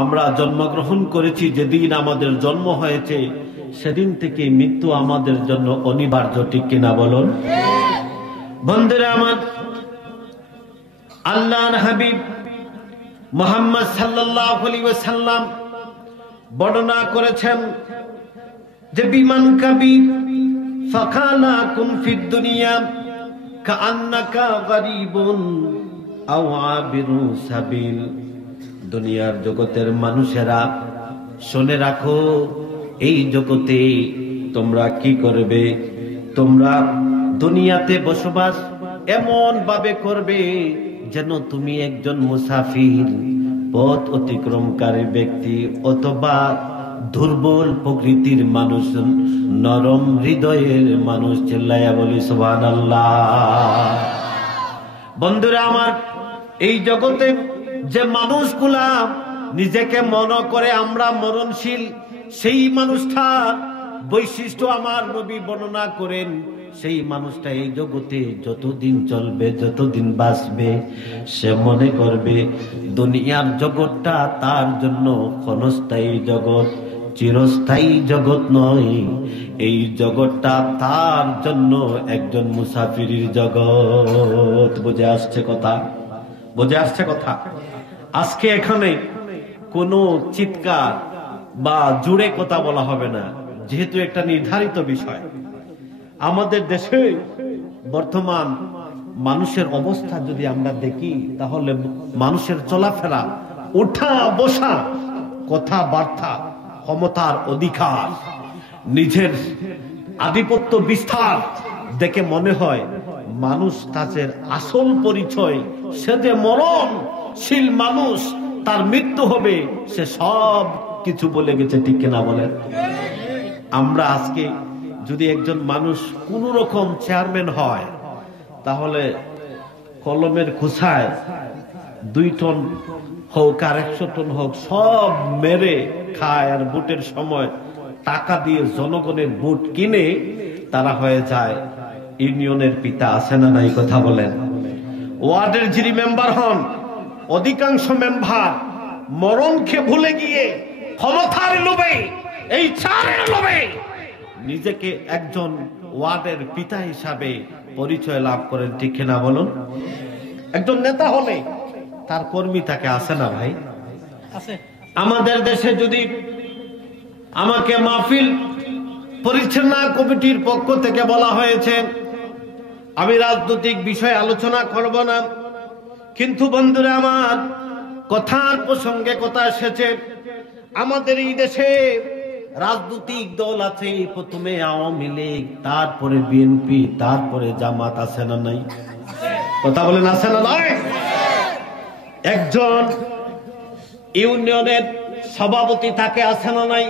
আমরা জন্মগ্রহণ করেছি যেদিন আমাদের জন্ম হয়েছে সেদিন থেকে মৃত্যু আমাদের জন্য অনিবার্য, ঠিক কিনা বলুন? বন্ধুরা আমার, আল্লাহর হাবিব মুহাম্মদ সাল্লাল্লাহু আলাইহি ওয়াসাল্লাম বর্ণনা করেছেন যে বিমান কাবি ফাকালা কুম ফিদ দুনিয়া কাআন্নাকা গরীবুন আও আবিরু সাবিল। দুনিয়ার জগতের মানুষেরা শুনে রাখো, এই জগতে তোমরা কি করবে? তোমরা দুনিয়াতে বসবাস এমন ভাবে করবে যেন তুমি একজন মুসাফির, পথ অতিক্রমকারী ব্যক্তি, অথবা দুর্বল প্রকৃতির মানুষ, নরম হৃদয়ের মানুষ। চিল্লাইয়া বলি সুবহানাল্লাহ। বন্ধুরা আমার, এই জগতে যে মানুষগুলা নিজেকে মনে করে আমরা মরণশীল, সেই মানুষটার বৈশিষ্ট্য আমার নবী বর্ণনা করেন। সেই মানুষটা এই জগতে যতদিন চলবে, যতদিন বাঁচবে, সে মনে করবে দুনিয়ার জগৎটা তার জন্য ক্ষণস্থায়ী জগৎ, চিরস্থায়ী জগৎ নয়। এই জগৎটা তার জন্য একজন মুসাফিরের জগৎ। বুঝে আসছে কথা? বুঝে আসছে কথা? আজকে এখানে কোনো চিৎকার বা জুড়ে কথা বলা হবে না, যেহেতু একটা নির্ধারিত বিষয়। আমাদের দেশে বর্তমান মানুষের অবস্থা যদি আমরা দেখি, তাহলে মানুষের চলাফেরা, ওঠা বসা, কথাবার্তা, ক্ষমতার অধিকার, নিজের আধিপত্য বিস্তার দেখে মনে হয় মানুষ তাদের আসল পরিচয়, সে যে মরণশীল মানুষ, তার মৃত্যু হবে, সে সব কিছু বলে গেছে, ঠিক কিনা বলেন? আমরা আজকে যদি একজন মানুষ কোন রকম চেয়ারম্যান হয়, তাহলে কলমের খোসায় 2 টন হোক আর 100 টন হোক, সব মেরে খায়। আর ভোটের সময় টাকা দিয়ে জনগণের ভোট কিনে তারা হয়ে যায় ইউনিয়নের পিতা। আছে না নাই? কথা বলেন। ওয়ার্ডের যিনি মেম্বার হন, অধিকাংশ মেম্বার মরণকে ভুলে গিয়ে ক্ষমতার লোভে, এই চারের লোভে নিজেকে একজন ওয়ার্ডের পিতা হিসাবে পরিচয় লাভ করেন, ঠিক কিনা বলুন? একজন নেতা হলে তার কর্মী তাকে আছে না ভাই? আমাদের দেশে যদি আমাকে মাহফিল পরিচালনা কমিটির পক্ষ থেকে বলা হয়েছে আমি রাজনৈতিক বিষয়ে আলোচনা করব না, কিন্তু বন্ধুরা আমার, কথার প্রসঙ্গে কথা এসেছে। আমাদের এই দেশে রাজনৈতিক দল আছে, প্রথমে আওয়ামী লীগ, তারপরে বিএনপি, তারপরে জামাত। আছে না নাই? কথা বলেন, আছে না নাই? একজন ইউনিয়নের সভাপতি থাকে, আছে না নাই?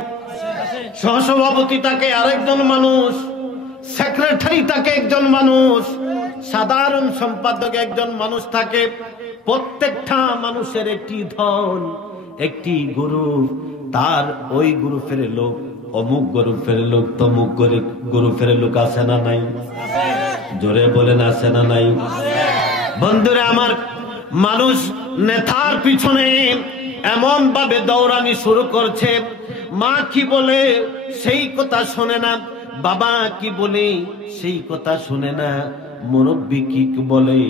সহসভাপতি থাকে আরেকজন মানুষ, সেক্রেটারি থাকে একজন মানুষ, সাধারণ সম্পাদক একজন মানুষ থাকে। প্রত্যেকটা মানুষের একটি দল, একটি গ্রুপ, তার ওই গ্রুপের লোক, অমুক গ্রুপের লোক, তমুক গ্রুপের লোক। আছে না নাই? জোরে বলেন, আছে না নাই? বন্ধুরা আমার, মানুষ নেতার পিছনে এমন ভাবে দৌড়ানি শুরু করছে, মা কি বলে সেই কথা শোনে না, বাবা কি বলে সেই কথা শুনে না, মুরব্বী কি বলে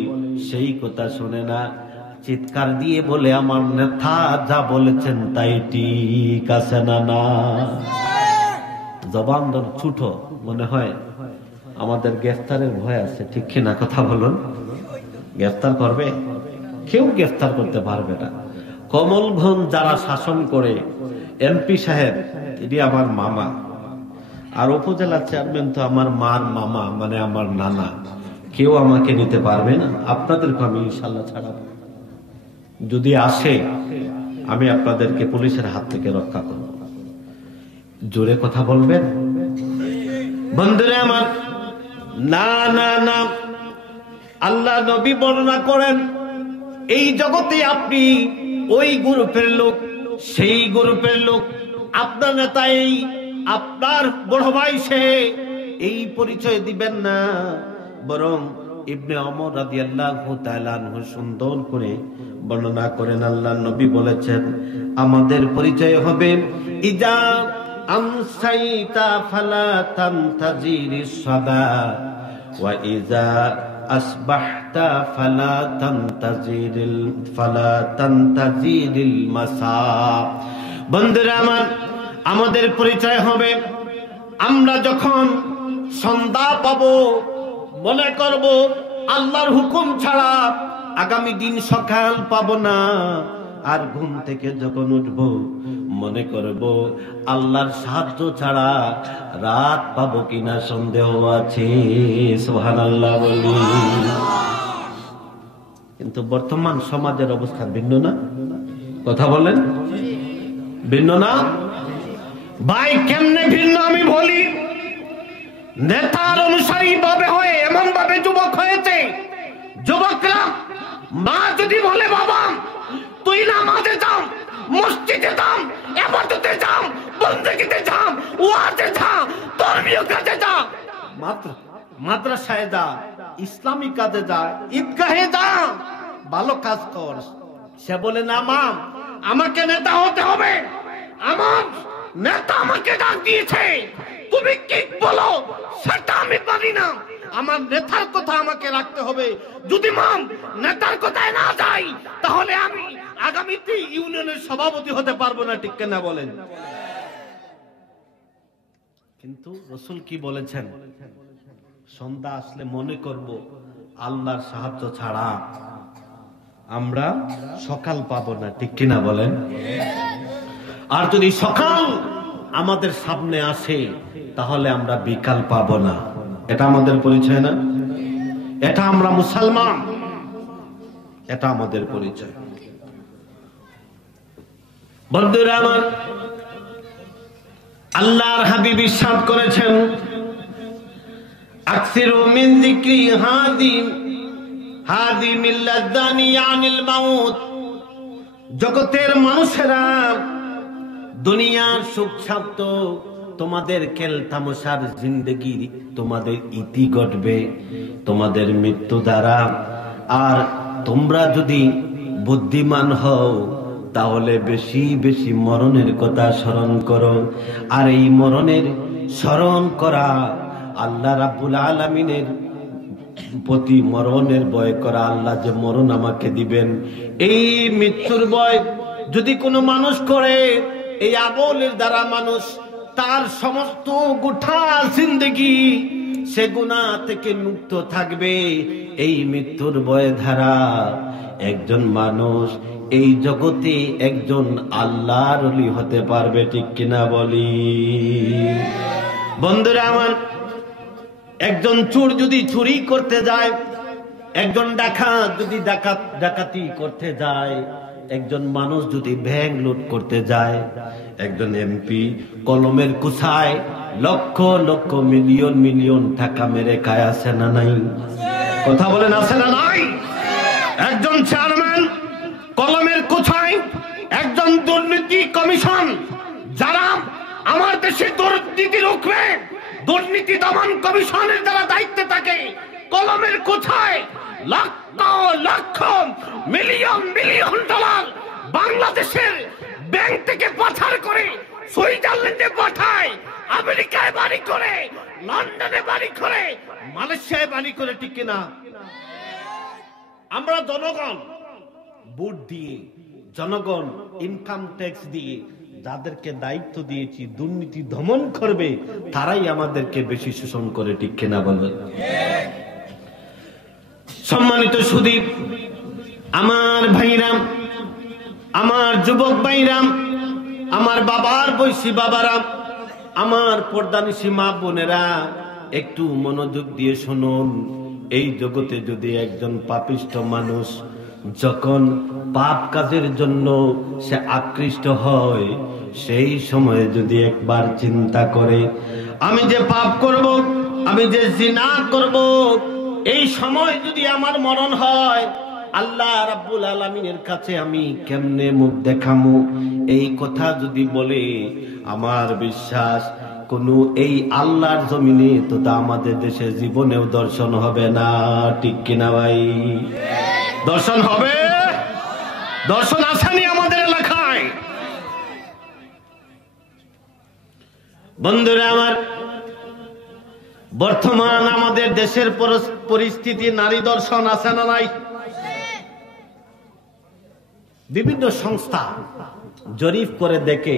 সেই কথা শুনে না, চিৎকার দিয়ে বলে আমার নেতা যা বলেছেন তাই ঠিক। আছে না? না, জবান ছোট, মনে হয় আমাদের গ্রেফতারের ভয় আছে, ঠিক কিনা? কথা বলুন। গ্রেফতার করবে? কেউ গ্রেফতার করতে পারবে না। কমলগঞ্জ যারা শাসন করে, এমপি সাহেব এটি আমার মামা, আর উপজেলা চেয়ারম্যান তো আমার মার মামা, মানে আমার নানা। কেউ আমাকে নিতে পারবে না। আপনাদেরকে আমি ইনশাল্লাহ ছাড়াবো। যদি আসে, আমি আপনাদেরকে পুলিশের হাত থেকে রক্ষা করব। জোরে কথা বলবেন বন্ধুরা আমার। না না না, আল্লাহ নবী বর্ণনা করেন এই জগতে আপনি ওই গ্রুপের লোক, সেই গ্রুপের লোক, আপনার নেতা এই, আপনার বড় ভাই সে, এই পরিচয় দিবেন না, বরং ইবনে ওমর রাদিয়াল্লাহু তাআলা আনহু সুন্দর করে বর্ণনা করেন, আল্লাহর নবী বলেছেন আমাদের পরিচয় হবে ইজা আমসাইতা ফালা তানতাজিরিস সাবা ওয়া ইজা আসবাহতা ফালা তানতাজিরিল মাসা। বন্ধুরা আমার, আমাদের পরিচয় হবে আমরা যখন সন্ধ্যা পাবো মনে করব আল্লাহর হুকুম ছাড়া আগামী দিন সকাল পাবো না। আর ঘুম থেকে যখন উঠবো মনে করব আল্লাহর সাহায্য ছাড়া রাত পাবো কিনা সন্দেহ আছে। সুবহানাল্লাহ বলি। কিন্তু বর্তমান সমাজের অবস্থা ভিন্ন না? কথা বলেন, ভিন্ন না ভাই? কেমনে ভিন্ন আমি বলি। নেতার অনুসারী ভাবে হয়ে এমন ভাবে যুবক হয়েছে, যুবকরা মা যদি বলে বাবা তুই নামাজে যাও, মসজিদে যাও, ইবাদতে যাও, বন্দেগীতে যাও, ওয়াজে যাও, ধর্মীয় কাজে যাও, মাদ্রাসায় যা, ইসলামিক কাজে যা, ঈদগাহে যা, ভালো কাজ কর। সে বলে না মা আমাকে নেতা হতে হবে, আমার নেতা আমাকে ডাক দিয়েছে, তুমি কি বলো সেটা আমি পারি না, আমার নেতার কথা আমাকে রাখতে হবে। যদি মাম নেতার কথায় না যাই তাহলে আমি আগামীতে ইউনিয়নের সভাপতি হতে পারবো না। ঠিক কিনা বলেন? কিন্তু রাসূল কি বলেছেন? সন্ধ্যা আসলে মনে করব আল্লাহর সাহায্য ছাড়া আমরা সকাল পাবো না। ঠিক কিনা বলেন? আর যদি সকাল আমাদের সামনে আসে তাহলে আমরা বিকাল পাবো না। এটা আমাদের পরিচয় না? এটা আমরা মুসলমান, এটা আমাদের পরিচয়। বন্ধুরা আমার, আল্লাহর হাবিব ইরশাদ করেছেন আকসিরু মিন যিকরি হাদি মিল্লাদানি আনিল মাউত। জগতের মানুষেরা দুনিয়ার সুখ স্বার্থ তোমাদের খেল তামাশার জিন্দেগি, তোমাদের ইতি ঘটবে তোমাদের মৃত্যু দ্বারা। আর তোমরা যদি বুদ্ধিমান হও তাহলে বেশি বেশি মরণের কথা স্মরণ করো। আর এই মরণের স্মরণ করা, আল্লাহ রাব্বুল আলামিনের প্রতি মরণের ভয় করা, আল্লাহ যে মরণ আমাকে দিবেন এই মৃত্যুর ভয় যদি কোনো মানুষ করে, এই আমলের দ্বারা মানুষ তার সমস্ত গোটা জিন্দেগি সে গুনাহ থেকে মুক্ত থাকবে। এই মৃত্যুর ভয় ধারা একজন মানুষ এই জগতে একজন আল্লাহর ওলি হতে পারবে। ঠিক কিনা বলি? বন্ধুরা আমার, একজন চোর যদি চুরি করতে যায়, একজন ডাকাত যদি ডাকাতি করতে যায়, একজন মানুষ যদি ব্যাংক লুট করতে যায়, একজন এমপি কলমের কুছায় লক্ষ লক্ষ মিলিয়ন মিলিয়ন টাকা মেরে খায়, আছে না নাই? কথা বলেন, আছে না নাই? একজন চেয়ারম্যান কলমের কুছায়, একজন দুর্নীতি কমিশন যারা আমার দেশে দুর্নীতি রুখবে, দুর্নীতি দমন কমিশনের দ্বারা দায়িত্বে থাকে, কলমের কোথায় lakh lakh million million dollar বাংলাদেশের ব্যাংক থেকে পাচার করে সুইজারল্যান্ডে পাঠায়, আমেরিকায় বাড়ি করে, লন্ডনে বাড়ি করে, মালয়েশিয়ায় বাড়ি করে। ঠিক কিনা? আমরা জনগণ ভোট দিয়ে, জনগণ ইনকাম ট্যাক্স দিয়ে যাদেরকে দায়িত্ব দিয়েছি দুর্নীতি দমন করবে, তারাই আমাদেরকে বেশি শোষণ করে। ঠিক কিনা বলেন? সম্মানিত সুধী আমার ভাইরাম, আমার যুবক ভাইরাম, আমার বাবার বয়সী বাবারা, আমার পর্দানিশী মা বোনেরা, একটু মনোযোগ দিয়ে শুনুন। এই জগতে যদি একজন পাপিষ্ঠ মানুষ যখন পাপ কাজের জন্য সে আকৃষ্ট হয়, সেই সময়ে যদি একবার চিন্তা করে আমি যে পাপ করব, আমি যে জিনা করব, এই সময় যদি আমার মরণ হয়, আল্লাহ রাব্বুল আলামিনের কাছে আমি কেমনে মুখ দেখামু, এই কথা যদি বলে, আমার বিশ্বাস কোন এই আল্লাহর জমিনে তো তা আমাদের দেশে জীবনেও দর্শন হবে না, ঠিক কিনা ভাই? দর্শন হবে? দর্শন আসেনি আমাদের এলাকায়। বন্ধুরা আমার, বর্তমান আমাদের দেশের পরিস্থিতি, নারী দর্শন আছে না নাই? বিভিন্ন সংস্থা জরিপ করে দেখে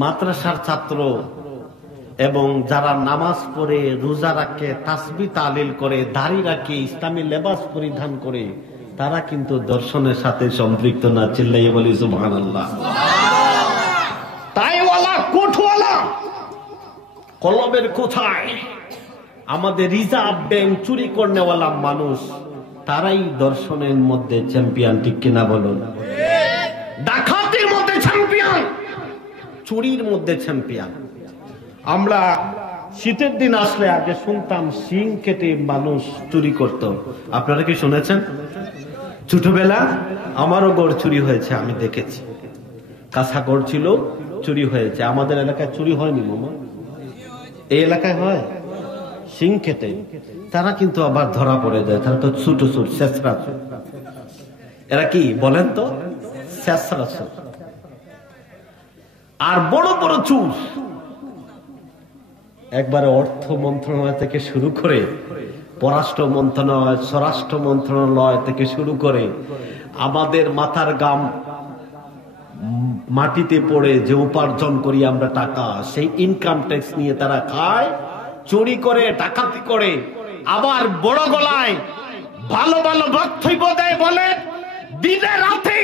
মাদ্রাসার ছাত্র এবং যারা নামাজ পড়ে, রোজা রাখে, তাসবিহ তাহলিল করে, দাড়ি রাখে, ইসলামী লেবাস পরিধান করে, তারা কিন্তু দর্শনের সাথে সম্পৃক্ত না। চিল্লাইয়ে বলি সুবহানাল্লাহ। তাইওয়ালা কোটওয়ালা কলবের কোথায়? আমাদের রিজার্ভ ব্যাংক চুরি করনেওয়ালা মানুষ, তারাই দর্শনের মধ্যে চ্যাম্পিয়ন, ঠিক কিনা বলুন? ডাকাতির মধ্যে চ্যাম্পিয়ন, চুরির মধ্যে চ্যাম্পিয়ন। আমরা শীতের দিন আসলে আগে শুনতাম শিং কেটে মানুষ চুরি করত। আপনারা কি শুনেছেন? ছোটবেলা আমারও গড় চুরি হয়েছে, আমি দেখেছি। কাঁচা গড় ছিল, চুরি হয়েছে। আমাদের এলাকায় চুরি হয়নি মামা, এই এলাকায় হয় শিং কেটে। তারা কিন্তু আবার ধরা পড়ে যায়, তারা তো ছোট ছোট শেষরা। এরা কি বলেন তো? শেষরা। আর বড় বড় চুর একবারে অর্থ মন্ত্রণালয় থেকে শুরু করে, পররাষ্ট্র মন্ত্রণালয়, স্বরাষ্ট্র মন্ত্রণালয় থেকে শুরু করে, আমাদের মাথার গাম মাটিতে পড়ে যে উপার্জন করি আমরা টাকা, সেই ইনকাম ট্যাক্স নিয়ে তারা খায়, চুরি করে, ডাকাতি করে। আবার বড় গলায় ভালো ভালো বক্তব্য দেয়, বলে দিনে রাতে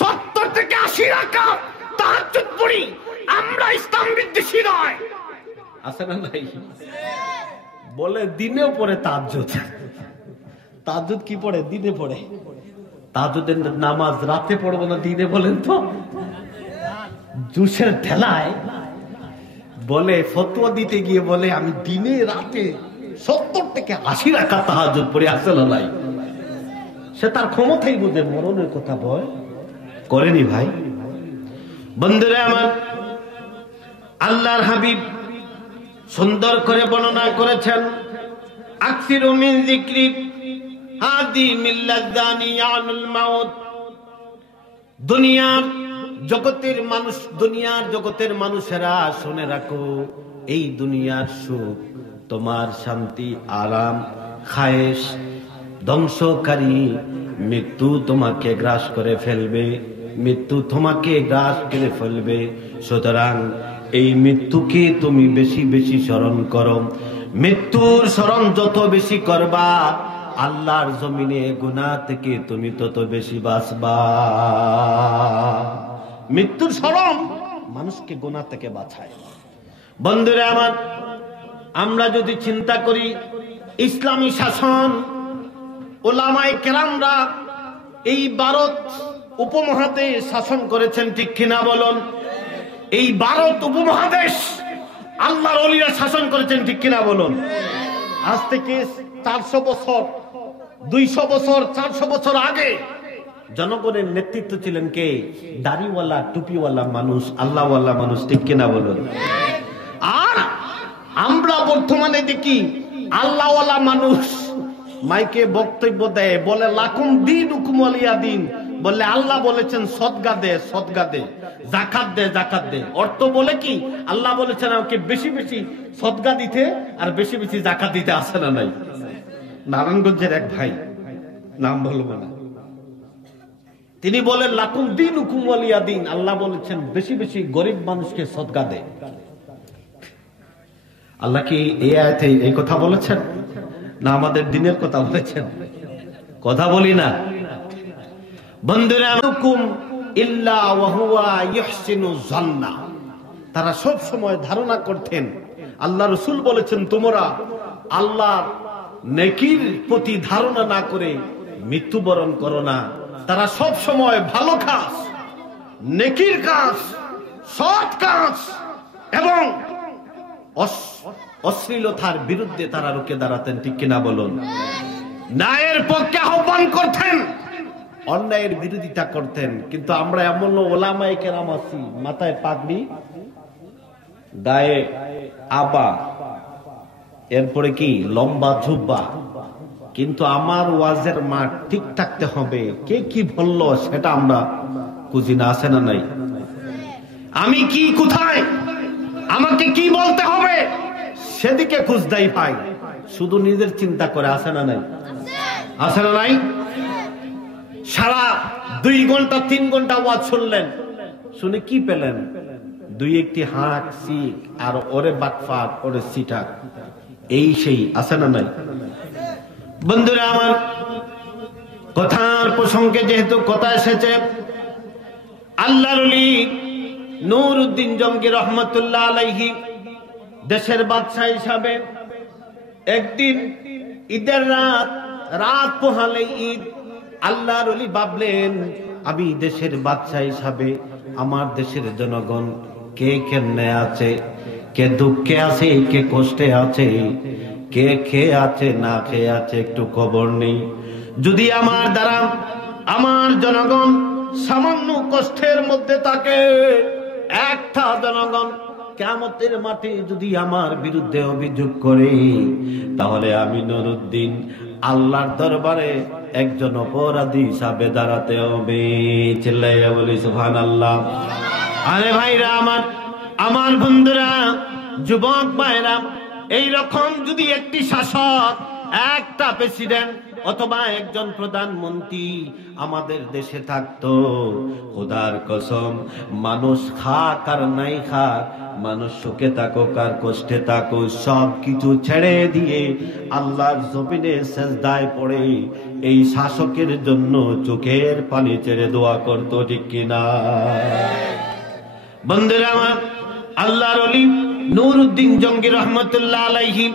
70 থেকে 80 রাকাত তাহাজ্জুদ পড়ি, আমরা ইসলাম বিদ্বেষী নয়। আছে না নাই? বলে দিনেও পড়ে তাহাজ্জুদ। তাহাজ্জুদ কি পড়ে? দিনে পড়ে। তাহাজ্জুদের নামাজ রাতে পড়বো না, দিনে বলেন তো? জুসের ঠেলায় বলে, ফতোয়া দিতে গিয়ে বলে আমি দিনে রাতে 70 থেকে 80 রাকাত তাহাজ্জুদ পড়ি। আসলে নাই, সে তার ক্ষমতাই বুঝে, মরণের কথা ভয় করেনি। ভাই বন্ধুরা আমার, আল্লাহর হাবিব সুন্দর করে বর্ণনা করেছেন, আকসিরু মিন যিকরি হাদি মিল্লাযানি ইয়ানুল মাউত। দুনিয়ার জগতের মানুষেরা শুনে রাখো, এই দুনিয়ার সুখ, তোমার শান্তি, আরাম, খায়েশ ধ্বংসকারী। মৃত্যু তোমাকে গ্রাস করে ফেলবে, মৃত্যু তোমাকে গ্রাস করে ফেলবে। সুতরাং এই মৃত্যুকে তুমি বেশি বেশি স্মরণ করো। মৃত্যুর স্মরণ যত বেশি করবা, আল্লাহর জমিনে গুনাহ থেকে তুমি তত বেশি বাঁচবা। মৃত্যুর স্মরণ মানুষকে গুনাহ থেকে বাঁচায়। বন্ধুরা আমার, আমরা যদি চিন্তা করি, ইসলামী শাসন, ওলামায়ে কেরামরা এই ভারত উপমহাদেশ শাসন করেছেন, ঠিক কিনা বলুন? এই ভারত উপমহাদেশ আল্লাহর ওলিরা শাসন করেছেন, ঠিক কিনা বলুন? আজ থেকে 400 বছর, 200 বছর, 400 বছর আগে জনগণের নেতৃত্ব ছিলেন কে? দাড়িওয়ালা, টুপিওয়ালা মানুষ, আল্লাহওয়ালা মানুষ, ঠিক কিনা বলুন? আর আমরা বর্তমানে দেখি আল্লাহওয়ালা মানুষ মাইকে বক্তব্য দেয়, বলে লাকুম দীনুকুম ওয়ালিয়া দিন। বলে আল্লাহ বলেছেন সদকা দে, সদকা দে, যাকাত দে, যাকাত দে। অর্থ বলে কি? আল্লাহ বলেছেন আমাকে বেশি বেশি সদকা দিতে আর বেশি বেশি যাকাত দিতে। আছে না নাই? নারায়ণগঞ্জের এক ভাই, নাম বলবো না, তিনি বলেন লাকুম দীনুকুম ওয়ালিয়া দিন। আল্লাহ বলেছেন বেশি বেশি গরিব মানুষকে সদকা দে। আল্লাহ কি এই আয়াতে এই কথা বলেছেন, না আমাদের দিনের কথা বলেছেন? কথা বলি না বন্ধুরা। ইল্লা ওয়া হুয়া ইহসিনু যান্না, তারা সব সময় ধারণা করতেন। আল্লাহ রাসূল বলেছেন তোমরা আল্লাহর নেকির প্রতি ধারণা না করে মৃত্যুবরণ করো না। তারা সব সময় ভালো কাজ, নেকির কাজ, সৎ কাজ এবং অশ্লীলতার বিরুদ্ধে তারা রুখে দাঁড়াতেন, ঠিক কিনা বলুন? ন্যায়ের পক্ষে আহ্বান করতেন, অন্যায়ের বিরোধিতা করতেন। কিন্তু আমরা এমন ওলামায়ে কেরাম আছি, মাথায় পাগড়ি, গায়ে আবা, এরপরে কি লম্বা জুব্বা, কিন্তু আমার ওয়াজের মাঠ ঠিক থাকতে হবে। কে কি বললো সেটা আমরা খুঁজি না, আছে না নাই? আমি কি কোথায়, আমাকে কি বলতে হবে সেদিকে খুঁজ দেয় পাই, শুধু নিজের চিন্তা করে, আছে না নাই? আছে না নাই? সারা 2 ঘন্টা 3 ঘন্টা ওয়াজ শুনলেন, শুনে কি পেলেন? 2-1টি হাঁক শিখ আর ওরে বাটফাট, ওরে সিটাক, এই সেই, আছে না নাই? বন্ধুরা আমার, কথার প্রসঙ্গে যেহেতু কথা এসেছে, আল্লাহর ওলি নুরউদ্দিন জঙ্গি রহমতুল্লাহ আলাইহি দেশের বাদশাহ হিসাবে একদিন ঈদের রাত পোহালে ঈদ, আল্লাহর ওলি ভাবলেন আমি দেশের বাদশাহ হিসাবে আমার দেশের জনগণ কে কেমনে আছে, কে দুঃখে আছে, কে কষ্টে আছে, কে খেয়ে আছে না খেয়ে আছে, একটু খবর নেই। যদি আমার দ্বারা আমার জনগণ সামান্য কষ্টের মধ্যে থাকে, একটা জনগণ কিয়ামতের মাঠে যদি আমার বিরুদ্ধে অভিযোগ করে, তাহলে আমি নুরউদ্দিন আল্লাহর দরবারে একজন অপরাধী হিসাবে দাঁড়াতে হবে। চিল্লাইয়া বলি সুবহানাল্লাহ। আরে ভাইরা আমার, আমার বন্ধুরা, যুবক ভাইরা, এইরকম যদি একটি শাসক, একটা প্রেসিডেন্ট অথবা একজন প্রধানমন্ত্রী আমাদের দেশে থাকতো, খোদার কসম, মানুষ খাক আর নাই খাক, মানুষ সুখে থাকুক আর কষ্টে থাকুক, সব কিছু ছেড়ে দিয়ে আল্লাহর জমিনে সেজদায় পড়ে এই শাসকের জন্য চোখের পানি ছেড়ে দোয়া করতো, ঠিক কিনা? বন্ধুরা আমার, আল্লাহর ওলি নুরউদ্দিন জঙ্গি রহমতুল্লাহ আলাইহি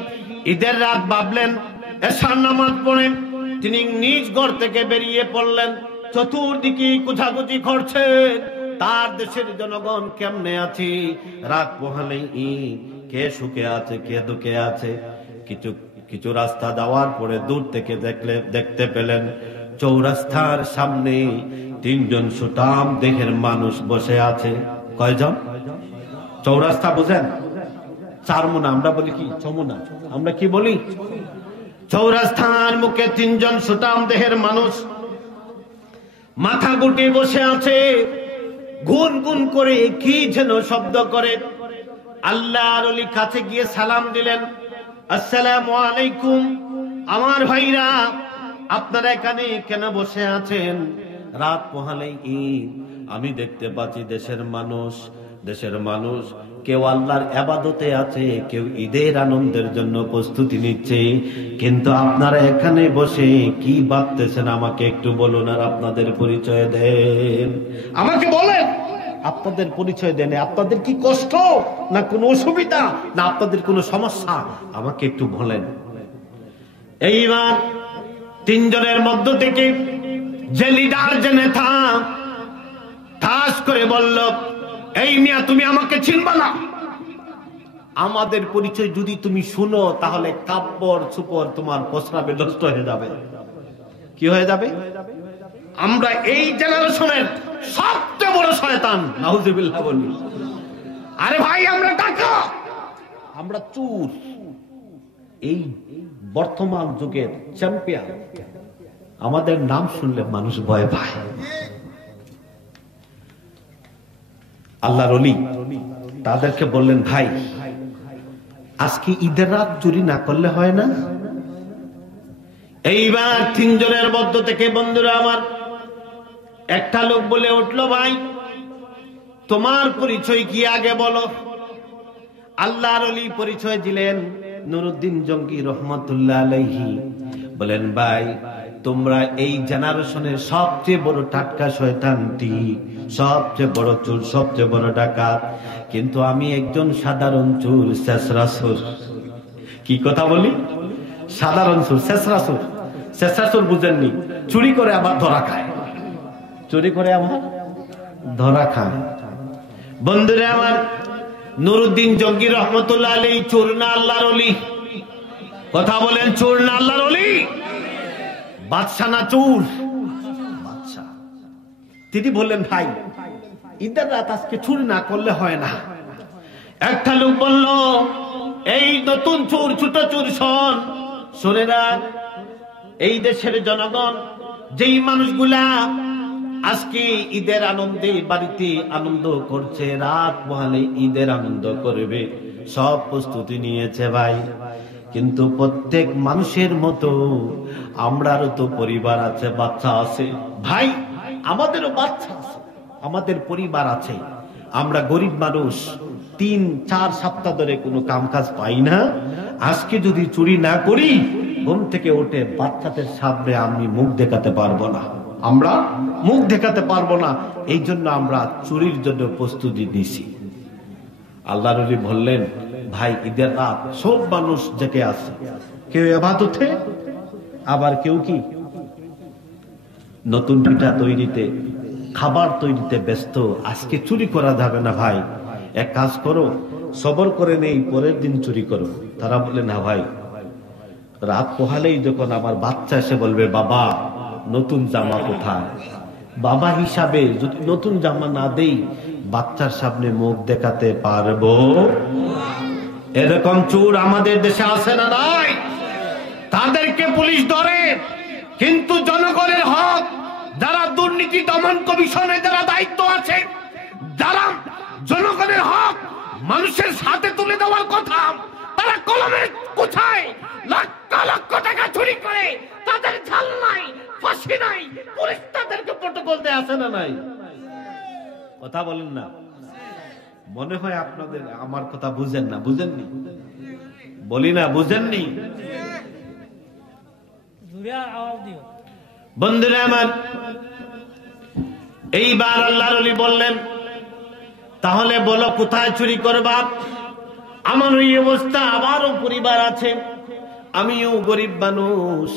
ঈদের রাত ভাবলেন, এশার নামাজ পড়ে তিনি নিজ ঘর থেকে বেরিয়ে পড়লেন। চতুর্দিকে খোঁজাখুঁজি করছেন তার দেশের জনগণ কেমনে আছে, রাত পোহালেই ঈদ, কে সুখে আছে, কে দুঃখে আছে। কিছু রাস্তা যাওয়ার পরে দূর থেকে দেখতে পেলেন চৌরাস্তার সামনে 3 জন সুঠাম দেহের মানুষ বসে আছে। কয়জন? চৌরাস্তা বুঝেন? 4 মুনা, আমরা বলি কি চমুনা, আমরা কি বলি? চৌরাস্তার মুখে 3 জন সুঠাম দেহের মানুষ মাথা গুটিয়ে বসে আছে, গুন গুন করে কি যেন শব্দ করে। আল্লাহর ওলি কাছে গিয়ে সালাম দিলেন, আসসালামু আলাইকুম, আমার ভাইরা আপনারা এখানে কেন বসে আছেন? রাত পোহালেই ঈদ, আমি দেখতে পাচ্ছি দেশের মানুষ কেউ আল্লাহর ইবাদতে আছে, কেউ ঈদের আনন্দের জন্য প্রস্তুতি নিচ্ছে, কিন্তু আপনারা এখানে বসে কি ভাবতেছেন আমাকে একটু বলুন, আর আপনাদের পরিচয় দেন, আমাকে বলেন, আপনাদের পরিচয় দেন। আপনাদের কি কষ্ট, না কোনো অসুবিধা, না আপনাদের কোনো সমস্যা, আমাকে একটু বলেন। এইবার 3 জনের মধ্য থেকে যে লিডার, যে নেতা ঠাস করে বলল, এই মিয়া তুমি আমাকে চিনবা না, আমাদের পরিচয় যদি তুমি শুনো তাহলে কাপড় চুপড় তোমার প্রস্রাবে নষ্ট হয়ে যাবে। কি হয়ে যাবে? আমরা এই জেনারেশনের সবচেয়ে বড় শয়তান, নাউজুবিল্লাহ বলি। আরে ভাই, আমরা টাকা, আমরা চোর, এই বর্তমান যুগের চ্যাম্পিয়ন, আমাদের নাম শুনলে মানুষ ভয় পায়। আল্লাহর ওলি তাদেরকে বললেন, ভাই আজকে ঈদের রাত চুরি না করলে হয় না? এইবার 3 জনের মধ্য থেকে বন্ধুরা আমার একটা লোক বলে উঠলো, ভাই তোমার পরিচয় কি আগে বলো। আল্লাহর ওলি পরিচয় দিলেন, নুরউদ্দিন জঙ্গি রহমতুল্লাহ আলাইহি। বলেন, ভাই তোমরা এই জেনারেশনের সবচেয়ে বড় টাটকা শয়তানটি, সবচেয়ে বড় চোর, সবচেয়ে বড় ডাকাত, কিন্তু আমি একজন সাধারণ চোর, শেষরা চোর। কি কথা বলি? সাধারণ চোর, শেষরা চোর। শেষরা চোর বুঝেননি? চুরি করে আবার ধরা খায়, চুরি করে আবার ধরা খায়। বন্ধুরা আমার, নুরউদ্দিন জঙ্গি রহমতুল্লাহ আলাইহি চোর না আল্লাহর ওলি? কথা বলেন, চোর না আল্লাহর ওলি? বাদশা না চোর? বাদশা। তিনি বললেন, ভাই ঈদের রাত আজকে চুরি না করলে হয় না, একটা লোক বলল, এই নতুন চোর, ছোট চোর, শোনে না, এই দেশের জনগণ, যেই মানুষগুলা আজকে ঈদের আনন্দে বাড়িতে আনন্দ করছে, রাত পোহালে ঈদের আনন্দ করবে, সব প্রস্তুতি নিয়েছে ভাই। কিন্তু প্রত্যেক মানুষের মতো আমরারও তো পরিবার আছে, বাচ্চা আছে ভাই, আমাদেরও বাচ্চা আছে, আমাদের পরিবার আছে। আমরা গরিব মানুষ, 3-4 সপ্তাহ ধরে কোনো কাম কাজ পাই না। আজকে যদি চুরি না করি, ঘুম থেকে উঠে বাচ্চাদের সামনে আমি মুখ দেখাতে পারবো না, আমরা মুখ দেখাতে পারবো না। এই জন্য আমরা চুরির জন্য প্রস্তুতি নিছি। আল্লাহর নবী বললেন, ভাই ঈদের রাত সব মানুষ জেগে আছে, কেউ ইবাদতে, আবার কেউ কি নতুন পিঠা তৈরিতে, খাবার তৈরিতে ব্যস্ত। আজকে চুরি করা যাবে না ভাই, এক কাজ করো, সবর করে নেই, পরের দিন চুরি করো। তারা বলে, না ভাই, রাত পোহালেই যখন আমার বাচ্চা এসে বলবে, বাবা নতুন জামা কোথায়, বাবা হিসাবে যদি নতুন জামা না দেই, বাচ্চার সামনে মুখ দেখাতে পারবো? এরকম চোর আমাদের দেশে আছে না নাই? তাদেরকে পুলিশ ধরে, কিন্তু জনগণের হক, যারা দুর্নীতি দমন কমিশনে যারা দায়িত্ব আছে, যারা জনগণের হক মানুষের সাথে তুলে দেওয়ার কথা, তারা কলমের কোথায় লক্ষ লক্ষ টাকা চুরি করে, তাদের ঝাল নাই, ফাঁসি নাই, পুলিশ তাদেরকে প্রটোকল দেয়, আছে না নাই? কথা বলেন না। মনে হয় আপনাদের আমার কথা বুঝেন না, বুঝেননি? বলি না, বুঝেননি? বন্ধুরা আমার, এইবার আল্লাহর ওলি বললেন, তাহলে বলো কোথায় চুরি করবা? আমার এই অবস্থা, আমারও পরিবার আছে, আমিও গরিব মানুষ,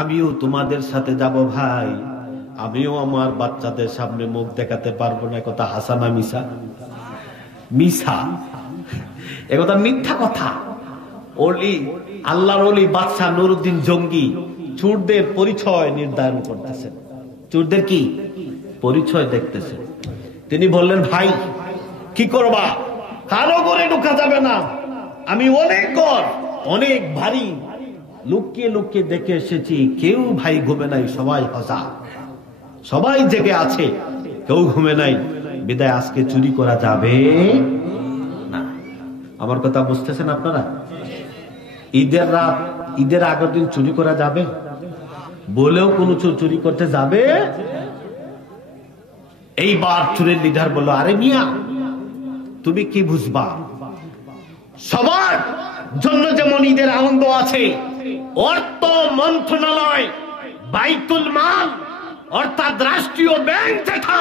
আমিও তোমাদের সাথে যাব ভাই, আমিও আমার বাচ্চাদের সামনে মুখ দেখাতে পারবো না। কথা হাসানা মিশা? মিশা, একথা মিথ্যা কথা। ওলি, আল্লাহর ওলি বাদশা নুরউদ্দিন জঙ্গি চোরদের পরিচয় নির্ধারণ করতেছেন, চোরদের কি পরিচয় দেখতেছেন। তিনি বললেন, ভাই কি করবা? কারো ঘরে ঢোকা যাবে না, আমি অনেক ঘর, অনেক ভারী, লুকিয়ে লুকিয়ে দেখে এসেছি, কেউ ভাই ঘুমে নাই, সবাই হসা, সবাই জেগে আছে, কেউ ঘুমে নাই, বিদায় আজকে চুরি করা যাবে না। আমার কথা বুঝতেছেন আপনারা? ঈদের রাত, ঈদের আগের দিন চুরি করা যাবে বলেও কোন চুরি করতে যাবে? এইবার চুরের লিডার বলল, আরে মিয়া তুমি কি বুঝবা, সবার জন্য যেমন ঈদের আনন্দ আছে, অর্থ মন্ত্রণালয়, বাইতুল মাল অর্থাৎ রাষ্ট্রীয় ব্যাংক যেটা,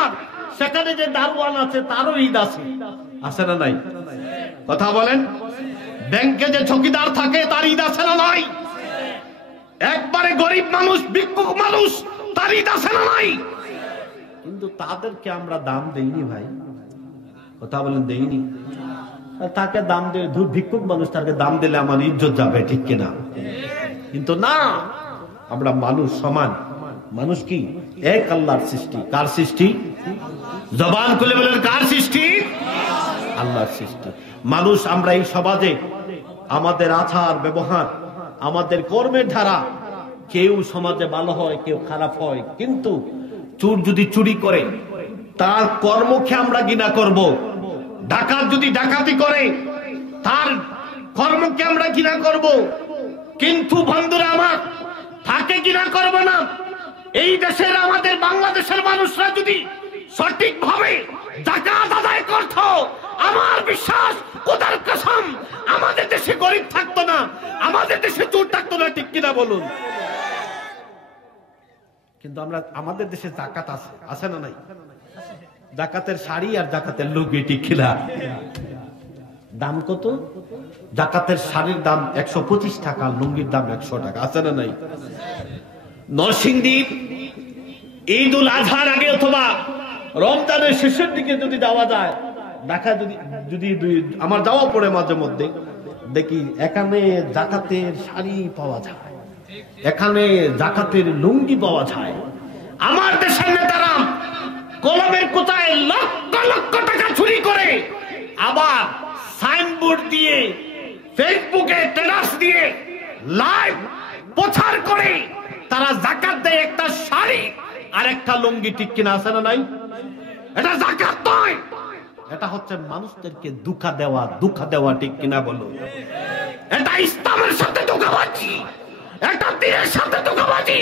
সেখানে যে দারোয়ান আছে তারও ঈদ আছে, আছে না নাই? কথা বলেন। ব্যাংকে যে চৌকিদার থাকে তার ঈদ আছে না নাই? একবারে গরিব মানুষ, ভিক্ষুক মানুষ, তার ঈদ আছে না নাই? কিন্তু তাদেরকে আমরা দাম দেইনি ভাই, কথা বলেন, দেইনি। তাকে দাম দিয়ে, ভিক্ষুক মানুষ, তাকে দাম দিলে আমার ইজ্জত যাবে, ঠিক কিনা? কিন্তু না, আমরা মানুষ সমান। মানুষ কি এক আল্লাহর সৃষ্টি। কার সৃষ্টি? জবান খুলে বলেন, কার সৃষ্টি? আল্লাহর সৃষ্টি। মানুষ আমরা এই সমাজে, আমাদের আচার ব্যবহার, আমাদের কর্মের ধারা, কেউ সমাজে ভালো হয়, কেউ খারাপ হয়, কিন্তু চোর যদি চুরি করে তার কর্মকে আমরা ঘৃণা করব। ডাকাত যদি ডাকাতি করে তার কর্মকে আমরা ঘৃণা করব। কিন্তু বন্ধুরা আমার, তাকে ঘৃণা করব না। এই দেশের, আমাদের বাংলাদেশের মানুষরা যদি সঠিকভাবে যাকাত আদায় করত, আমার বিশ্বাস, খোদার কসম, আমাদের দেশে গরিব থাকতো না, আমাদের দেশে চোর থাকতো না, ঠিক কিনা বলুন? কিন্তু আমরা, আমাদের দেশে যাকাত আছে, আছে না নাই? যাকাতের শাড়ি আর যাকাতের লুঙ্গি, ঠিক কিনা? দাম কত? যাকাতের শাড়ির দাম 125 টাকা, লুঙ্গির দাম 100 টাকা, আছে না নাই? নরসিংদীর ঈদ উল আজহার আগে অথবা রমজানের শেষের দিকে যদি যাওয়া যায়, ঢাকা যদি আমার যাওয়া পড়ে মাঝে মধ্যে, দেখি এখানে যাকাতের শাড়ি পাওয়া যায়, এখানে যাকাতের লুঙ্গি পাওয়া যায়। আমার দেশের নেতারা কলমের কোথায় লক্ষ লক্ষ টাকা চুরি করে, আবার সাইনবোর্ড দিয়ে, ফেসবুকে স্ট্যাটাস দিয়ে লাইভ প্রচার করে তারা যাকাত দেয় একটা শাড়ি আর একটা লুঙ্গি, ঠিক কিনা? আছে না নাই? এটা যাকাত নয়, এটা হচ্ছে মানুষদেরকে দুঃখা দেওয়া, ঠিক কিনা বলো? এটা ইসলামের সাথে ধোঁকাবাজি, এটা দ্বীনের সাথে ধোঁকাবাজি,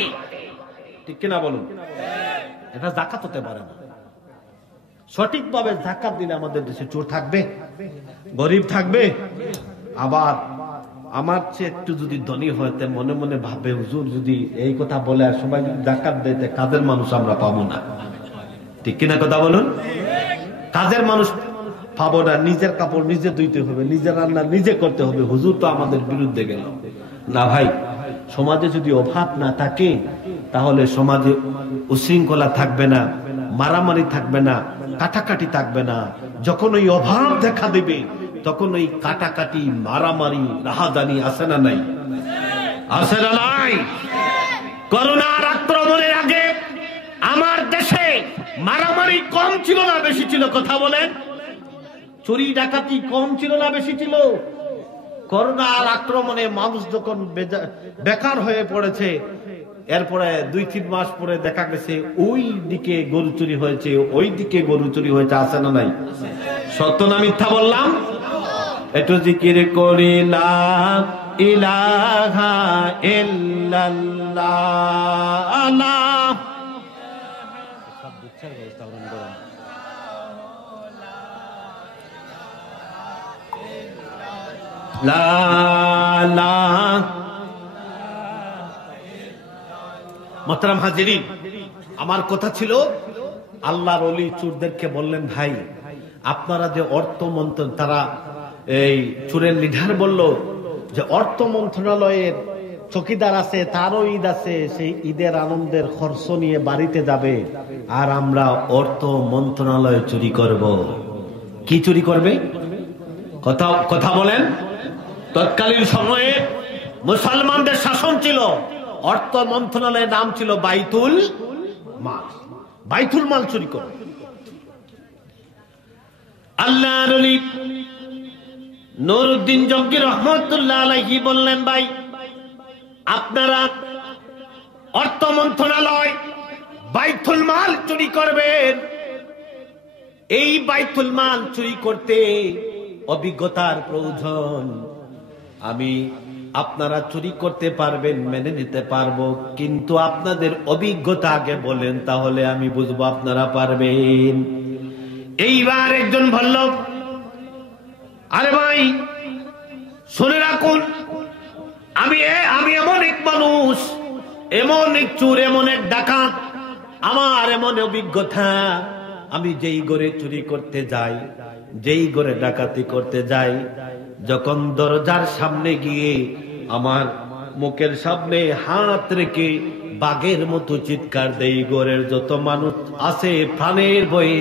ঠিক কিনা বলুন? এটা যাকাত হতে পারে না। সঠিকভাবে যাকাত দিলে আমাদের দেশে চোর থাকবে, গরিব থাকবে। আবার আমার চেয়ে একটু যদি ধনী হইতে মনে মনে ভাবে, হুজুর যদি এই কথা বলে আর সবাই যদি যাকাত দিতে, কাজের মানুষ আমরা পাবো না, ঠিক কিনা কথা বলুন? কাজের মানুষ পাবো না, নিজের কাপড় নিজে ধুইতে হবে, নিজের রান্না নিজে করতে হবে, হুজুর তো আমাদের বিরুদ্ধে গেল। না ভাই, সমাজে যদি অভাব না থাকে তাহলে সমাজে উশৃঙ্খলা থাকবে না, মারামারি থাকবে না, কাটাকাটি থাকবে না। যখন ওই অভাব দেখা দেবে তখন ওই কাটাকাটি, মারামারি, রাহাজানি আছে না নাই? আছে না নাই? করোনার আক্রমণের আগে আমার দেশে মারামারি কম ছিল না বেশি ছিল? কথা বলেন। চুরি ডাকাতি কম ছিল না বেশি ছিল? করোনার আক্রমণে মানুষ যখন বেকার হয়ে পড়েছে, এরপরে 2-3 মাস পরে দেখা গেছে ওই দিকে গরু চুরি হয়েছে, ওই দিকে গরু চুরি হয়েছে, আছে না নাই? সত্য না মিথ্যা বললাম? একটু জিকির করি লা ইলাহা ইল্লাল্লাহ। লা লা মোহতারাম হাজিরিন, আমার কথা ছিল আল্লাহর ওলি চোরদেরকে বললেন, ভাই আপনারা যে অর্থ মন্ত্রণ, তারা এই চোরের লিডার বলল যে অর্থ মন্ত্রণালয়ের চকিদার আছে, তারও ঈদ আছে, সেই ঈদের আনন্দের খরচ নিয়ে বাড়িতে যাবে, আর আমরা অর্থ মন্ত্রণালয় চুরি করব। কি চুরি করবে? কথা বলেন। তৎকালীন সময়ে মুসলমানদের শাসন ছিল, অর্থ মন্ত্রণালয়ের নাম ছিল বাইতুল মাল। বাইতুল মাল চুরি করবে। আল্লাহর ওলি নুরউদ্দিন জঙ্গি রহমাতুল্লাহ আলাইহি বললেন, ভাই আপনারা অর্থ মন্ত্রণালয় বাইতুল মাল চুরি করবেন। এই বাইতুল মাল চুরি করতে অভিজ্ঞতার প্রয়োজন। আপনারা চুরি করতে পারবেন, মেনে নিতে পারবো, কিন্তু আপনাদের অভিজ্ঞতা আগে বলেন, তাহলে আমি বুঝবো আপনারা পারবেন। এইবার একজন বলল, আরে ভাই শুনে রাখুন, আমি এমন এক মানুষ, এমন এক চোর, এমন এক ডাকাত, আমার এমন অভিজ্ঞতা, আমি যেই ঘরে চুরি করতে যাই, যেই ঘরে ডাকাতি করতে যাই, যখন দরজার সামনে গিয়ে আমার মুখের সামনে হাত রেখে বাঘের মতো চিৎকার দেই, ঘরের যত মানুষ আছে প্রাণের ভয়ে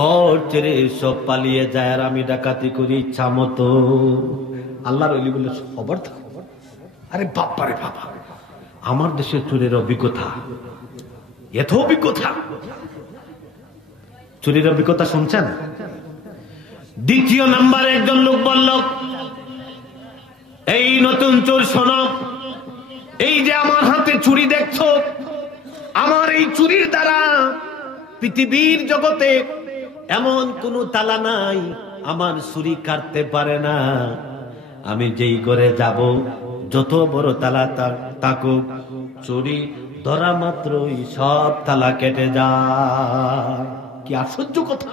ঘর ছেড়ে সব পালিয়ে যায়, আর আমি ডাকাতি করি ইচ্ছা মতো। আল্লাহর ওলি বলে, খবর থাকো। আরে বাপ্পারে বাবা, আমার দেশের চোরের অভিজ্ঞতা, এত অভিজ্ঞতা, চুরির অভিজ্ঞতা শুনছেন? দ্বিতীয় নাম্বারে একজন লোক বলল, এই নতুন চোর শোনো, এই যে আমার হাতে চুরি দেখছো, আমার এই চুরির দ্বারা পৃথিবীর জগতে এমন কোন তালা নাই আমার চুরি কাটতে পারে না। আমি যেই ঘরে যাব, যত বড় তালা থাকুক, চুরি ধরা মাত্রই সব তালা কেটে যায়। কি আশ্চর্য কথা!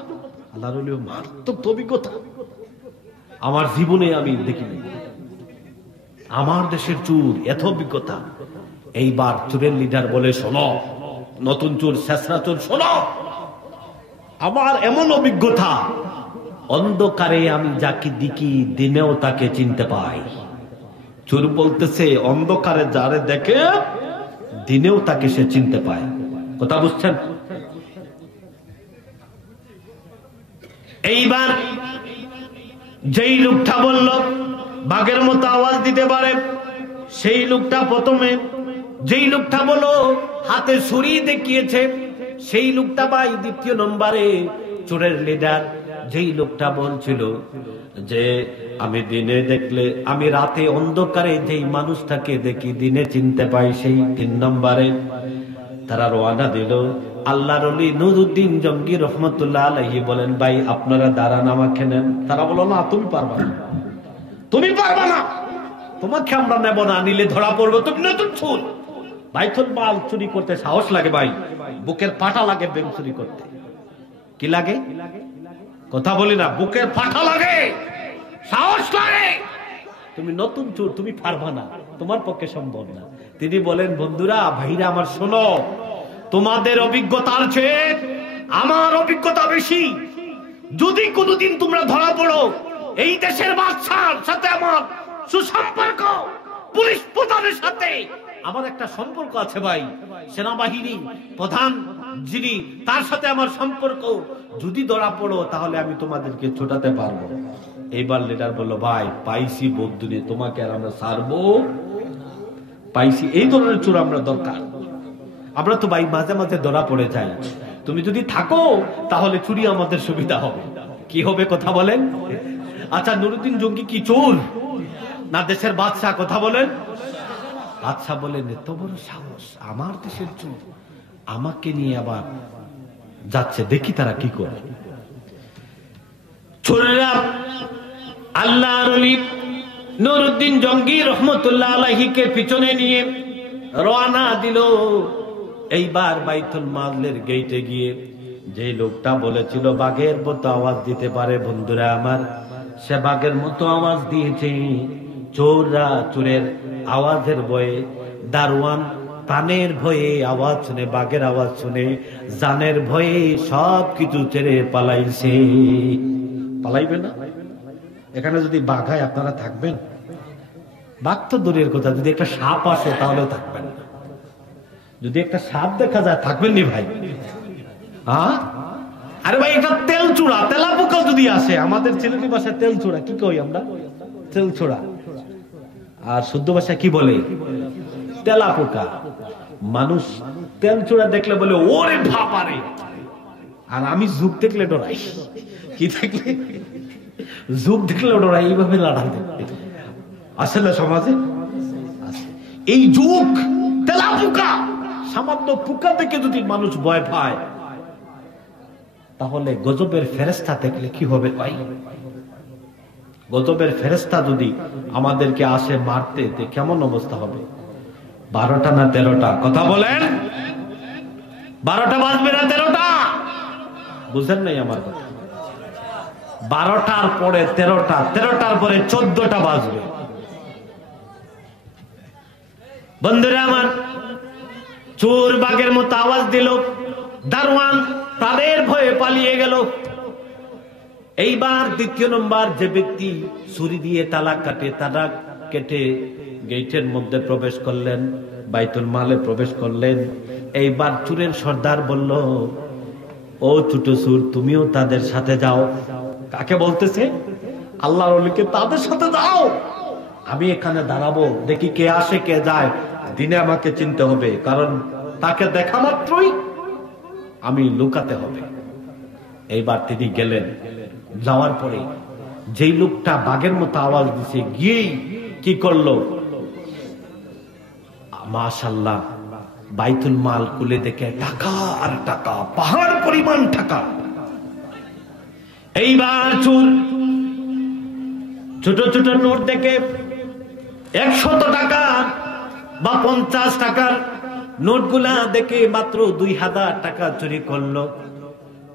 আল্লাহর ওলি মারাত্মক অভিজ্ঞতা আমার জীবনে আমি দেখিনি। আমার দেশের চোর এত অভিজ্ঞতা। এইবার চোরের লিডার বলে, শোনো নতুন চোর, শেষরা চোর, শোনো, আমার এমন অভিজ্ঞতা, অন্ধকারে আমি যাকে দেখি দিনেও তাকে চিনতে পাই। চোর বলতেছে, অন্ধকারে যারে দেখে দিনেও তাকে সে চিনতে পায়। কথা বুঝছেন? এইবার যেই লোকটা বলল বাঘের মতো আওয়াজ দিতে পারে, সেই লোকটা প্রথমে, যেই লোকটা বলো হাতে ছুরি দেখিয়েছে, সেই লোকটা ভাই দ্বিতীয় নম্বরে চোরের লিডার। যেই লোকটা বলছিল যে আমি দিনে দেখলে, আমি রাতে অন্ধকারে যেই মানুষটাকে দেখি দিনে চিনতে পাই, সেই 3 নম্বরে তারা রওনা দিল। আল্লাহর ওলি নুরউদ্দিন জঙ্গি রহমতুল্লাহ আলাইহি বলেন, ভাই আপনারা দাঁড়ান, আমাকে নেন। তারা বলল, না তুমি পারবা না, তুমি পারবা না, তোমাকে আমরা নেব না, নিলে ধরা পড়বো, তুমি নতুন চুর। বাইতুল মাল চুরি করতে সাহস লাগে ভাই, বুকের পাটা লাগে ব্যাংক চুরি করতে। কি লাগে? কথা বলি না, বুকের পাটা লাগে, সাহস লাগে। তুমি নতুন চোর, তুমি পারবা না, তোমার পক্ষে সম্ভব না। তিনি বলেন, বন্ধুরা ভাইরা আমার শোনো, তোমাদের অভিজ্ঞতার চেয়ে আমার অভিজ্ঞতা বেশি। যদি কোনোদিন তোমরা ধরা পড়ো, এই দেশের বাদশার সাথে আমার সুসম্পর্ক, পুলিশ প্রধানের সাথে আমার একটা সম্পর্ক আছে ভাই, সেনাবাহিনী প্রধান যিনি, তার সাথে আমার সম্পর্ক। যদি ধরা পড়ো তাহলে আমি তোমাদেরকে ছোটাতে পারবো। এইবার লিডার বলল, ভাই পাইছি বদুনি, তোমাকে আর আমরা ছাড়বো? পাইছি, এই ধরনের চোর আমরা দরকার। আমরা তো ভাই মাঝে মাঝে ধরা পড়ে যাই, তুমি যদি থাকো তাহলে চুরি আমাদের সুবিধা হবে। কি হবে কথা বলেন? আচ্ছা নুরউদ্দিন জঙ্গি কি চোর না দেশের বাদশা? কথা বলেন। বাদশা বলেন, এত বড় সাহস, আমার দেশের চোর আমাকে নিয়ে আবার যাচ্ছে, দেখি তারা কি করে। চোররা আল্লাহর ওলি নুরউদ্দিন জঙ্গি রহমতুল্লাহ আলাইহিকে পিছনে নিয়ে রওনা দিল। এইবার বাইতুল মালের গেটে গিয়ে যে লোকটা বলেছিল বাঘের মতো আওয়াজ দিতে পারে, বন্ধুরা আমার, সে বাঘের মতো আওয়াজ দিয়েছে। চোররা চোরের আওয়াজের ভয়ে, দারোয়ান প্রাণের ভয়ে আওয়াজ শুনে, বাঘের আওয়াজ শুনে জানের ভয়ে সব কিছু ছেড়ে পালাইছে। পালাইবে না? এখানে যদি বাঘ হয় আপনারা থাকবেন? বাঘ তো দূরের কথা, যদি একটা সাপ আসে তাহলেও থাকবেন না। যদি একটা সাপ দেখা যায় থাকবেন নি ভাই? হ্যাঁ, আরে ভাই এটা তেল চূড়া, তেলা পোকা যদি আসে, আমাদের ছেলেটি ভাষায় তেল চূড়া কি কই আমরা? তেল চূড়া। আর শুদ্ধ ভাষায় কি বলে? তেলা পোকা। মানুষ তেল চূড়া দেখলে বলে ওরে বাবারে, আর আমি যুগ দেখলে ডরাই। কি দেখলে? যুগ দেখলে ডরাই, এইভাবে লড়াই আসলে সমাজে এই যুগ তেলা পোকা, সামান্য পোকা থেকে যদি মানুষ ভয় পায়, তাহলে গজবের ফেরেশতা দেখলে কি হবে ভাই? গজবের ফেরেশতা যদি আমাদেরকে আসে মারতে, কেমন অবস্থা হবে? 12টা না 13টা? কথা বলেন। 12টা বাজবে না 13টা? বুঝেন নাই আমার কথা? 12টার পরে 13টা, 13টার পরে 14টা বাজবে। বন্ধুরা আমার, চোর বাঘের মতো আওয়াজ দিল, দারোয়ান প্রাণের ভয়ে পালিয়ে গেল। এইবার দ্বিতীয় নম্বর যে ব্যক্তি ছুরি দিয়ে তালা কাটে, তালা কেটে গেটের মধ্যে প্রবেশ করলেন, বাইতুল মালে প্রবেশ করলেন। এইবার চোরের সর্দার বলল, ও ছোট চোর, তুমিও তাদের সাথে যাও। কাকে বলতেছে? আল্লাহর ওলিকে, তাদের সাথে যাও, আমি এখানে দাঁড়াবো, দেখি কে আসে কে যায়। দিনে আমাকে চিনতে হবে, কারণ তাকে দেখা মাত্রই আমি লুকাতে হবে। এইবার তিনি গেলেন। যাওয়ার পরে যেই লোকটা বাঘের মতো আওয়াজ দিছে, গিয়েই কি করলো, মাশাআল্লাহ, বাইতুল মাল খুলে দেখে টাকা আর টাকা, পাহাড় পরিমাণ টাকা। এইবার চোর ছোট ছোট নোট দেখে 100 টাকা বা 50 টাকার নোটগুলা দেখে মাত্র 2000 টাকা চুরি করলো।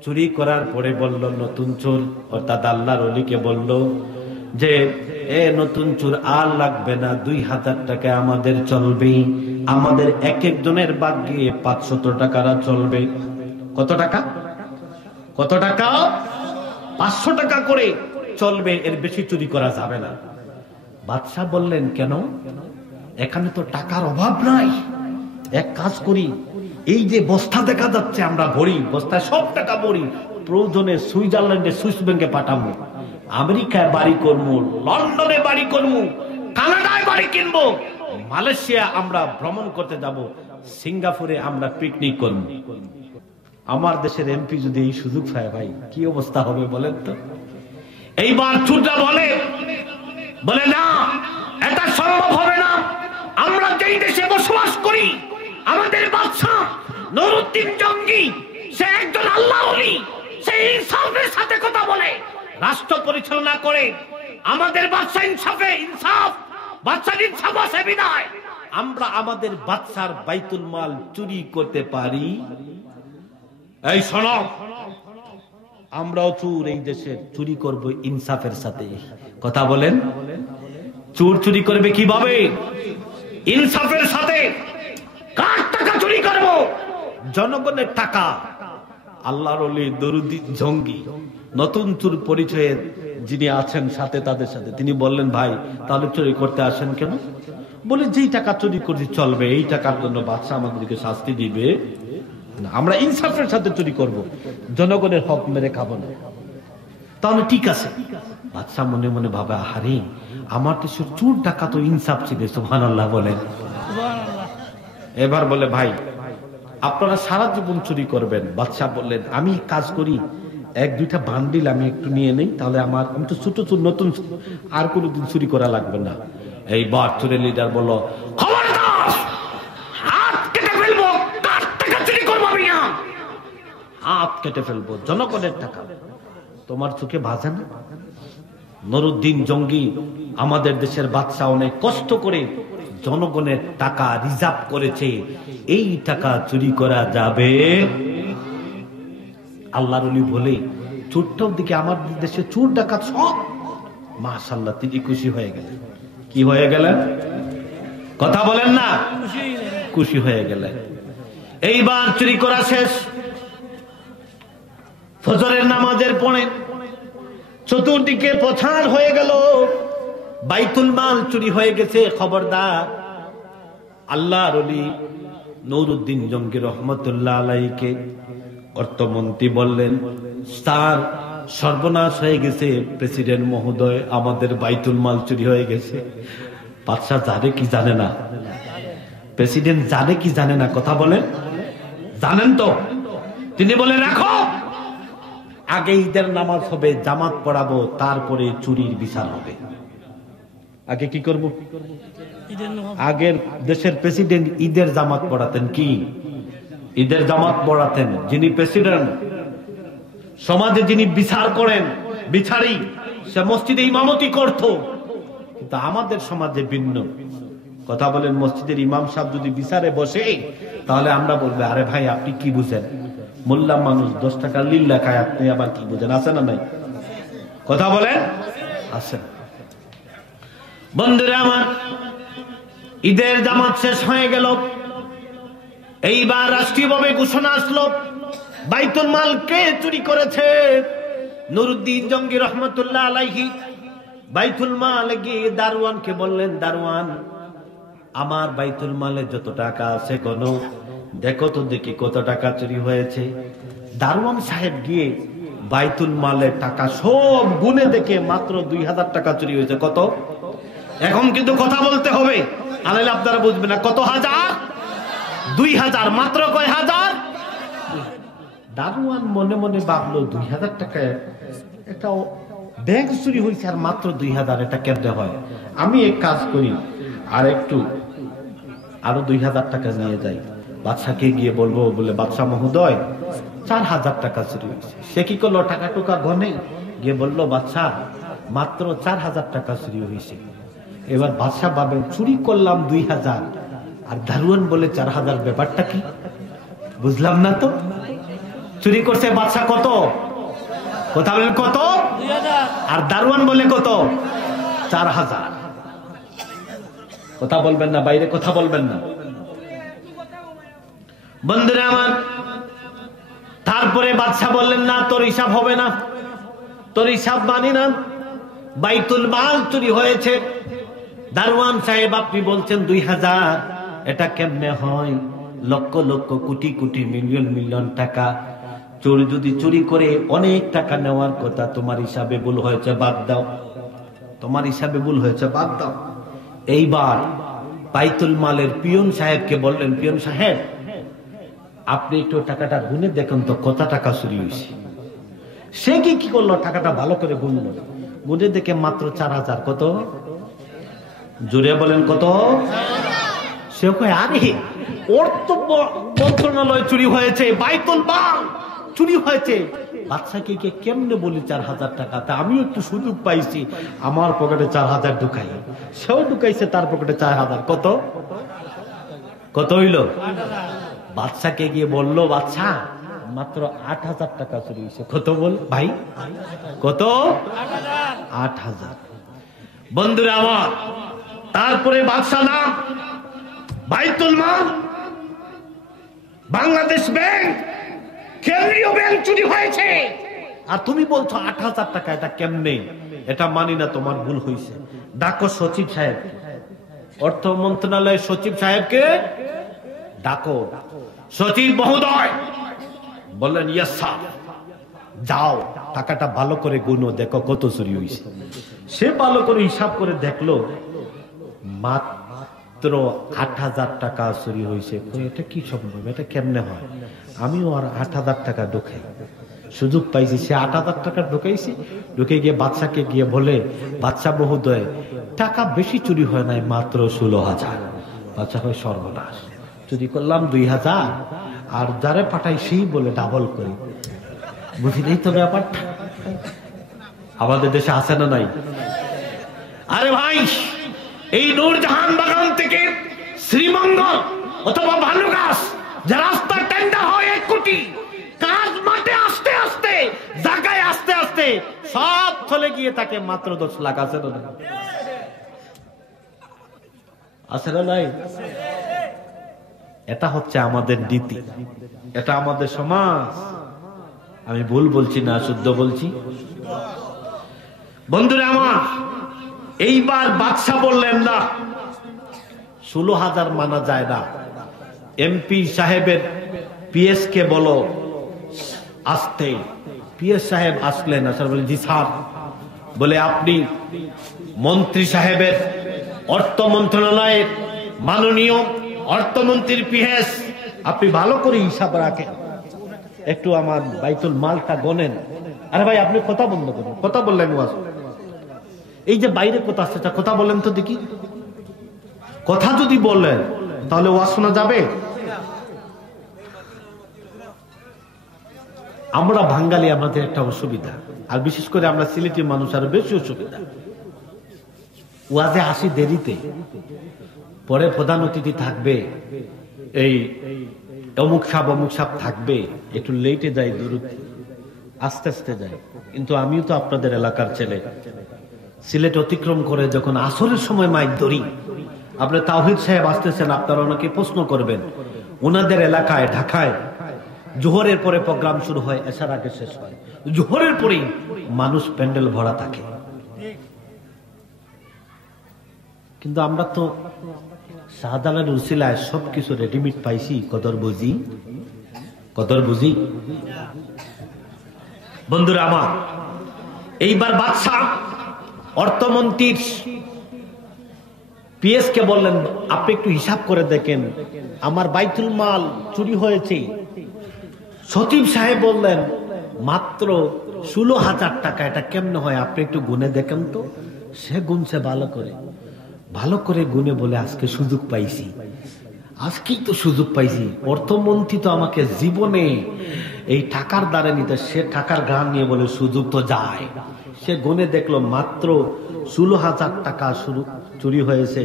চুরি করার পরে বলল নতুন চোর, অর্থাৎ আল্লাহর ওলিকে বলল যে নতুন চোর আর লাগবে না, 2000 টাকা আমাদের চলবে। আমাদের এক একজনের ভাগ্যে 500 টাকারা চলবে। কত টাকা? কত টাকা? 500 টাকা করে চলবে, এর বেশি চুরি করা যাবে না। বাদশা বললেন, কেন? এখানে তো টাকার অভাব নাই, এক কাজ করি, এই যে বস্তা দেখা যাচ্ছে আমরা ভরি, বস্তায় সব টাকা ভরি, প্রয়োজনে সুইজারল্যান্ডে সুইস ব্যাংকে পাঠাবো, আমেরিকায় বাড়ি করবো, লন্ডনে বাড়ি করবো, কানাডায় বাড়ি কিনবো, মালয়েশিয়া আমরা ভ্রমণ করতে যাব, সিঙ্গাপুরে আমরা পিকনিক করবো। আমার দেশের এমপি যদি এই সুযোগ পায় ভাই, কি অবস্থা হবে বলেন তো? এইবার চোরটা বলে না, এটা সম্ভব হবে না। আমরা যেই দেশে বসবাস করি, আমাদের বাদশা নুরউদ্দিন জঙ্গি, সে একজন আল্লাহর ওলি, সে ইনসাফের সাথে কথা বলে, রাষ্ট্র পরিচালনা করে। আমাদের বাদশা ইনসাফ বাদশার ইনসাফ আছে বিদায় আমরা আমাদের বাদশার বাইতুল মাল চুরি করতে পারি। এই শোনো, আমরাও চোর, এই দেশের চুরি করব ইনসাফের সাথে। কথা বলেন, চোর চুরি করবে কিভাবে? ইনসাফের সাথে। কার টাকা চুরি করব? জনগণের টাকা। আল্লাহর ওলি দরুদি জঙ্গি, নতুন চোর পরিচয়ে যিনি আছেন সাথে, তাদের সাথে তিনি বললেন, ভাই তাহলে চুরি করতে আসেন কেন? বলে, যেই টাকা চুরি করতে চলবে, এই টাকার জন্য বাদশা আমাদেরকে শাস্তি দিবে না, আমরা ইনসাফের সাথে চুরি করব, জনগণের হক মেরে খাবো না। তাহলে ঠিক আছে। বাদশা মনে মনে ভাবে, আহারে আমার দেশের চোর টাকা তো ইনসাফ ছিল, সুবহানাল্লাহ বলেন। এবার বলে, ভাই আপনারা সারা জীবন চুরি করবেন? বাদশা বললেন, আমি কাজ করি, এক দুইটা বান্ডিল আমি একটু নিয়ে নেই, তাহলে আমি তো ছোট চোর, নতুন, আর কোনোদিন চুরি করা লাগবে না। এইবার চোরের লিডার বলল, খবরদার, হাত কেটে ফেলবো, কার টাকা চুরি করবো আমি? হাত কেটে ফেলবো, জনগণের টাকা। তোমার চোখে ভাজে না? নুরউদ্দিন জঙ্গি, আমাদের দেশের বাদশা অনেক কষ্ট করে জনগণের টাকা রিজার্ভ করেছে, এই টাকা চুরি করা যাবে? আল্লাহর ওলি বলে, চোরটার দিকে আমার দেশে চোর ডাকাত সব। মাশাআল্লাহ, তিনি খুশি হয়ে গেলেন। কি হয়ে গেলেন? কথা বলেন না, খুশি হয়ে গেলেন। এইবার চুরি করা শেষ। ফজরের নামাজের পরে চতুর্দিকে প্রচার হয়ে গেল, বাইতুল মাল চুরি হয়ে গেছে। খবরদার, আল্লাহর ওলি নুরউদ্দিন জঙ্গি রহমতুল্লাহ আলাইহিকে অর্থমন্ত্রী বললেন, স্যার সর্বনাশ হয়ে গেছে, প্রেসিডেন্ট মহোদয়, আমাদের বাইতুল মাল চুরি হয়ে গেছে। বাদশা জানে কি জানে না? প্রেসিডেন্ট জানে কি জানে না? কথা বলেন, জানেন তো? তিনি বলে, রাখো, আগে ঈদের নামাজ হবে, জামাত পড়াবো, তারপরে চুরির বিচার হবে। আগে কি করব? আগের দেশের প্রেসিডেন্ট ঈদের জামাত পড়াতেন। কি ঈদের জামাত পড়াতেন? যিনি প্রেসিডেন্ট, সমাজে যিনি বিচার করেন, বিচারি, সে মসজিদে ইমামতি করত। কিন্তু আমাদের সমাজে ভিন্ন। কথা বলেন, মসজিদের ইমাম সাহেব যদি বিচারে বসে, তাহলে আমরা বলবো, আরে ভাই আপনি কি বুঝেন? মোল্লা মানুষ 10 টাকা লিল্লা খায়, আপনি আবার কি বুঝেন? আছে না নাই? কথা বলেন, আছে। বন্ধুরা আমার, ঈদের জামাত শেষ হয়ে গেল। এইবার রাষ্ট্রীয়ভাবে ঘোষণা আসলো, বাইতুল মাল কে চুরি করেছে? নুরউদ্দিন জঙ্গি রহমতুল্লাহ আলাইহি। বাইতুল মাল গিয়ে দারোয়ানকে বললেন, দারোয়ান, আমার বাইতুল মালে যত টাকা আছে কোন দেখো তো, দেখি কত টাকা চুরি হয়েছে। দারোয়ান সাহেব গিয়ে বাইতুল মালের টাকা সব গুনে দেখে মাত্র 2000 টাকা চুরি হয়েছে। কত? এখন কিন্তু কথা বলতে হবে, আনাইলে আপনারা বুঝবেন না। কত হাজার? 2000। মাত্র কয় হাজার? দারোয়ান মনে মনে ভাবলো, 2000 টাকা এটা ব্যাংক চুরি হয়েছে, আর মাত্র 2000, এটা কেমনে হয়? আমি এক কাজ করি, আর একটু আরো 2000 টাকা নিয়ে যাই, বাদশাকে গিয়ে বলবো, বলে, বাদশা মহোদয় 4000 টাকা চুরি হয়েছে। সে কি করলো? টাকা টুকা গনে গিয়ে বললো, বাদশা মাত্র 4000 টাকা চুরি হয়েছে। এবার বাদশা ভাবে, চুরি করলাম 2000, আর দারোয়ান বলে 4000, ব্যাপারটা কি? বুঝলাম না তো। চুরি করছে বাদশা কত? কথা বলেন, কত? 2000। আর দারোয়ান বলে কত? 4000। কথা বলবেন না, বাইরে কথা বলবেন না। বন্ধুরা আমার, তারপরে বাদশা বললেন, না, তোর হিসাব হবে না, তোর হিসাব মানি না, বাইতুল মাল চুরি হয়েছে। দারোয়ান সাহেব, আপনি বলছেন 2000, এটা কেমনে হয়? লক্ষ লক্ষ, কোটি কোটি, মিলিয়ন মিলিয়ন টাকা। চোর যদি চুরি করে অনেক টাকা নেওয়ার কথা, তোমার হিসাবে ভুল হয়েছে, বাদ দাও। তোমার হিসাবে ভুল হয়েছে, বাদ দাও। এইবার বাইতুল মালের পিয়ন সাহেবকে বললেন, পিয়ন সাহেব, আপনি একটু টাকাটা গুনে দেখুন তো কত টাকা চুরি হয়েছে। সে কি করলো? টাকাটা ভালো করে গুনলো, গুনে দেখে মাত্র 4000। কত? জোরে বলেন কত? সে কয় আরে অর্থ মন্ত্রণালয় চুরি হয়েছে, বাইতুল মাল চুরি হয়েছে, বাদশাকে কে কেমনে বলি 4000 টাকা? তা আমিও একটু সুযোগ পাইছি, আমার পকেটে 4000 ঢুকাই। সেও ঢুকাইছে তার পকেটে 4000। কত কত হইল? বাদশাকে গিয়ে বলল, বাদশা মাত্র 8000 টাকা চুরি হয়েছে। কত বল ভাই? কত? 8000। বন্ধুরা আমার, তারপরে বাদশা না বাইতুল মাল, বাংলাদেশ ব্যাংক, কেন্দ্রীয় ব্যাংক চুরি হয়েছে, আর তুমি বলছো 8000 টাকা। এটা কেমনে? এটা মানি না, তোমার ভুল হয়েছে। ডাকো সচিব সাহেব, অর্থ মন্ত্রণালয়ের সচিব সাহেবকে ডাকো। সচিব মহোদয় বললেন, ইয়েস স্যার। যাও টাকাটা ভালো করে গুনো, দেখো কত চুরি হয়েছে। সে ভালো করে হিসাব করে দেখলো মাত্র 8000 টাকা চুরি হয়েছে। এটা কি সম্ভব? এটা কেমনে হয়? আমিও আর 8000 টাকা ঢুকাই, সুযোগ পাইছি। সে 8000 টাকা ঢুকাইছি, ঢুকে গিয়ে বাদশাকে গিয়ে বলে, বাদশা মহোদয় টাকা বেশি চুরি হয় নাই, মাত্র 16,000। বাদশা হয় সর্বনাশ, চুরি করলাম 2000, আর যারে পাঠাই সেই বলে ডাবল করি। বুঝলেই তো ব্যাপারটা আমাদের দেশে আছে না নাই? আরে ভাই, এই নূরজাহান বাগান থেকে শ্রীমঙ্গল অথবা ভানুগাছ যে রাস্তা টেন্ডার হয় 1 কোটি, কাজ মাঠে আস্তে আস্তে জায়গায় আস্তে আস্তে সব চলে গিয়ে থাকে মাত্র 10 লাখ। আছে না নাই? আছে না নাই? এটা হচ্ছে আমাদের নীতি, এটা আমাদের সমাজ। আমি ভুল বলছি না, শুদ্ধ বলছি? বন্ধুরা আমার, এইবার বাদশা বললেন না 16,000 মানা যায় না। এমপি সাহেবের পিএস কে বলো আসতে। পিএস সাহেব আসলেন, আসার বলে, জি স্যার। বলে, আপনি মন্ত্রী সাহেবের, অর্থ মন্ত্রণালয়ের মাননীয় অর্থমন্ত্রীর পিএস, আপনি ভালো করে হিসাব রাখেন, একটু আমার বাইতুল মালটা গনেন। আরে ভাই, আপনি কথা বন্ধ করুন। কথা বললেন ওয়াজ, এই যে বাইরে কথা আসছে, কথা বলেন তো দেখি। কথা যদি বললেন তাহলে ওয়াজ শোনা যাবে। আমরা বাঙালি, আমাদের একটা অসুবিধা, আর বিশেষ করে আমরা সিলেটি মানুষ আরো বেশি অসুবিধা। ওয়াজে আসি দেরিতে, পরে প্রধান অতিথি থাকবে, এই অমুক সাপ থাকবে, একটু লেটে যাই, দূরত্ব আস্তে আস্তে যাই। কিন্তু আমিও তো আপনাদের এলাকার ছেলে, সিলেট অতিক্রম করে যখন আসরের সময় মাইক ধরি, আপনার তাওহীদ সাহেব আসতেছেন, আপনারা ওনাকে প্রশ্ন করবেন। ওনাদের এলাকায় ঢাকায় জোহরের পরে প্রোগ্রাম শুরু হয়, এশার আগে শেষ হয়। জোহরের পরেই মানুষ প্যান্ডেল ভরা থাকে। কিন্তু আমরা তো শাহজালাল উসিলায় সবকিছু রেডিমেড পাইছি, কদর বুঝি। বন্ধুরা আমার, এইবার বাদশা অর্থমন্ত্রীর পিএস কে বললেন, আপনি একটু হিসাব করে দেখেন, আমার বাইতুল মাল চুরি হয়েছে। সচিব সাহেব বললেন, মাত্র 16,000 টাকা। এটা কেমনে হয়? আপনি একটু গুনে দেখেন তো। সে গুনছে ভালো করে গুনে বলে, আজকে সুযোগ পাইছি, আজকেই তো সুযোগ পাইছি। অর্থমন্ত্রী তো আমাকে জীবনে এই টাকার দ্বারা নিতে, সে টাকার ঘাম নিয়ে বলে, সুযোগ তো যায়। সে গুনে দেখলো মাত্র 16,000 টাকা চুরি হয়েছে।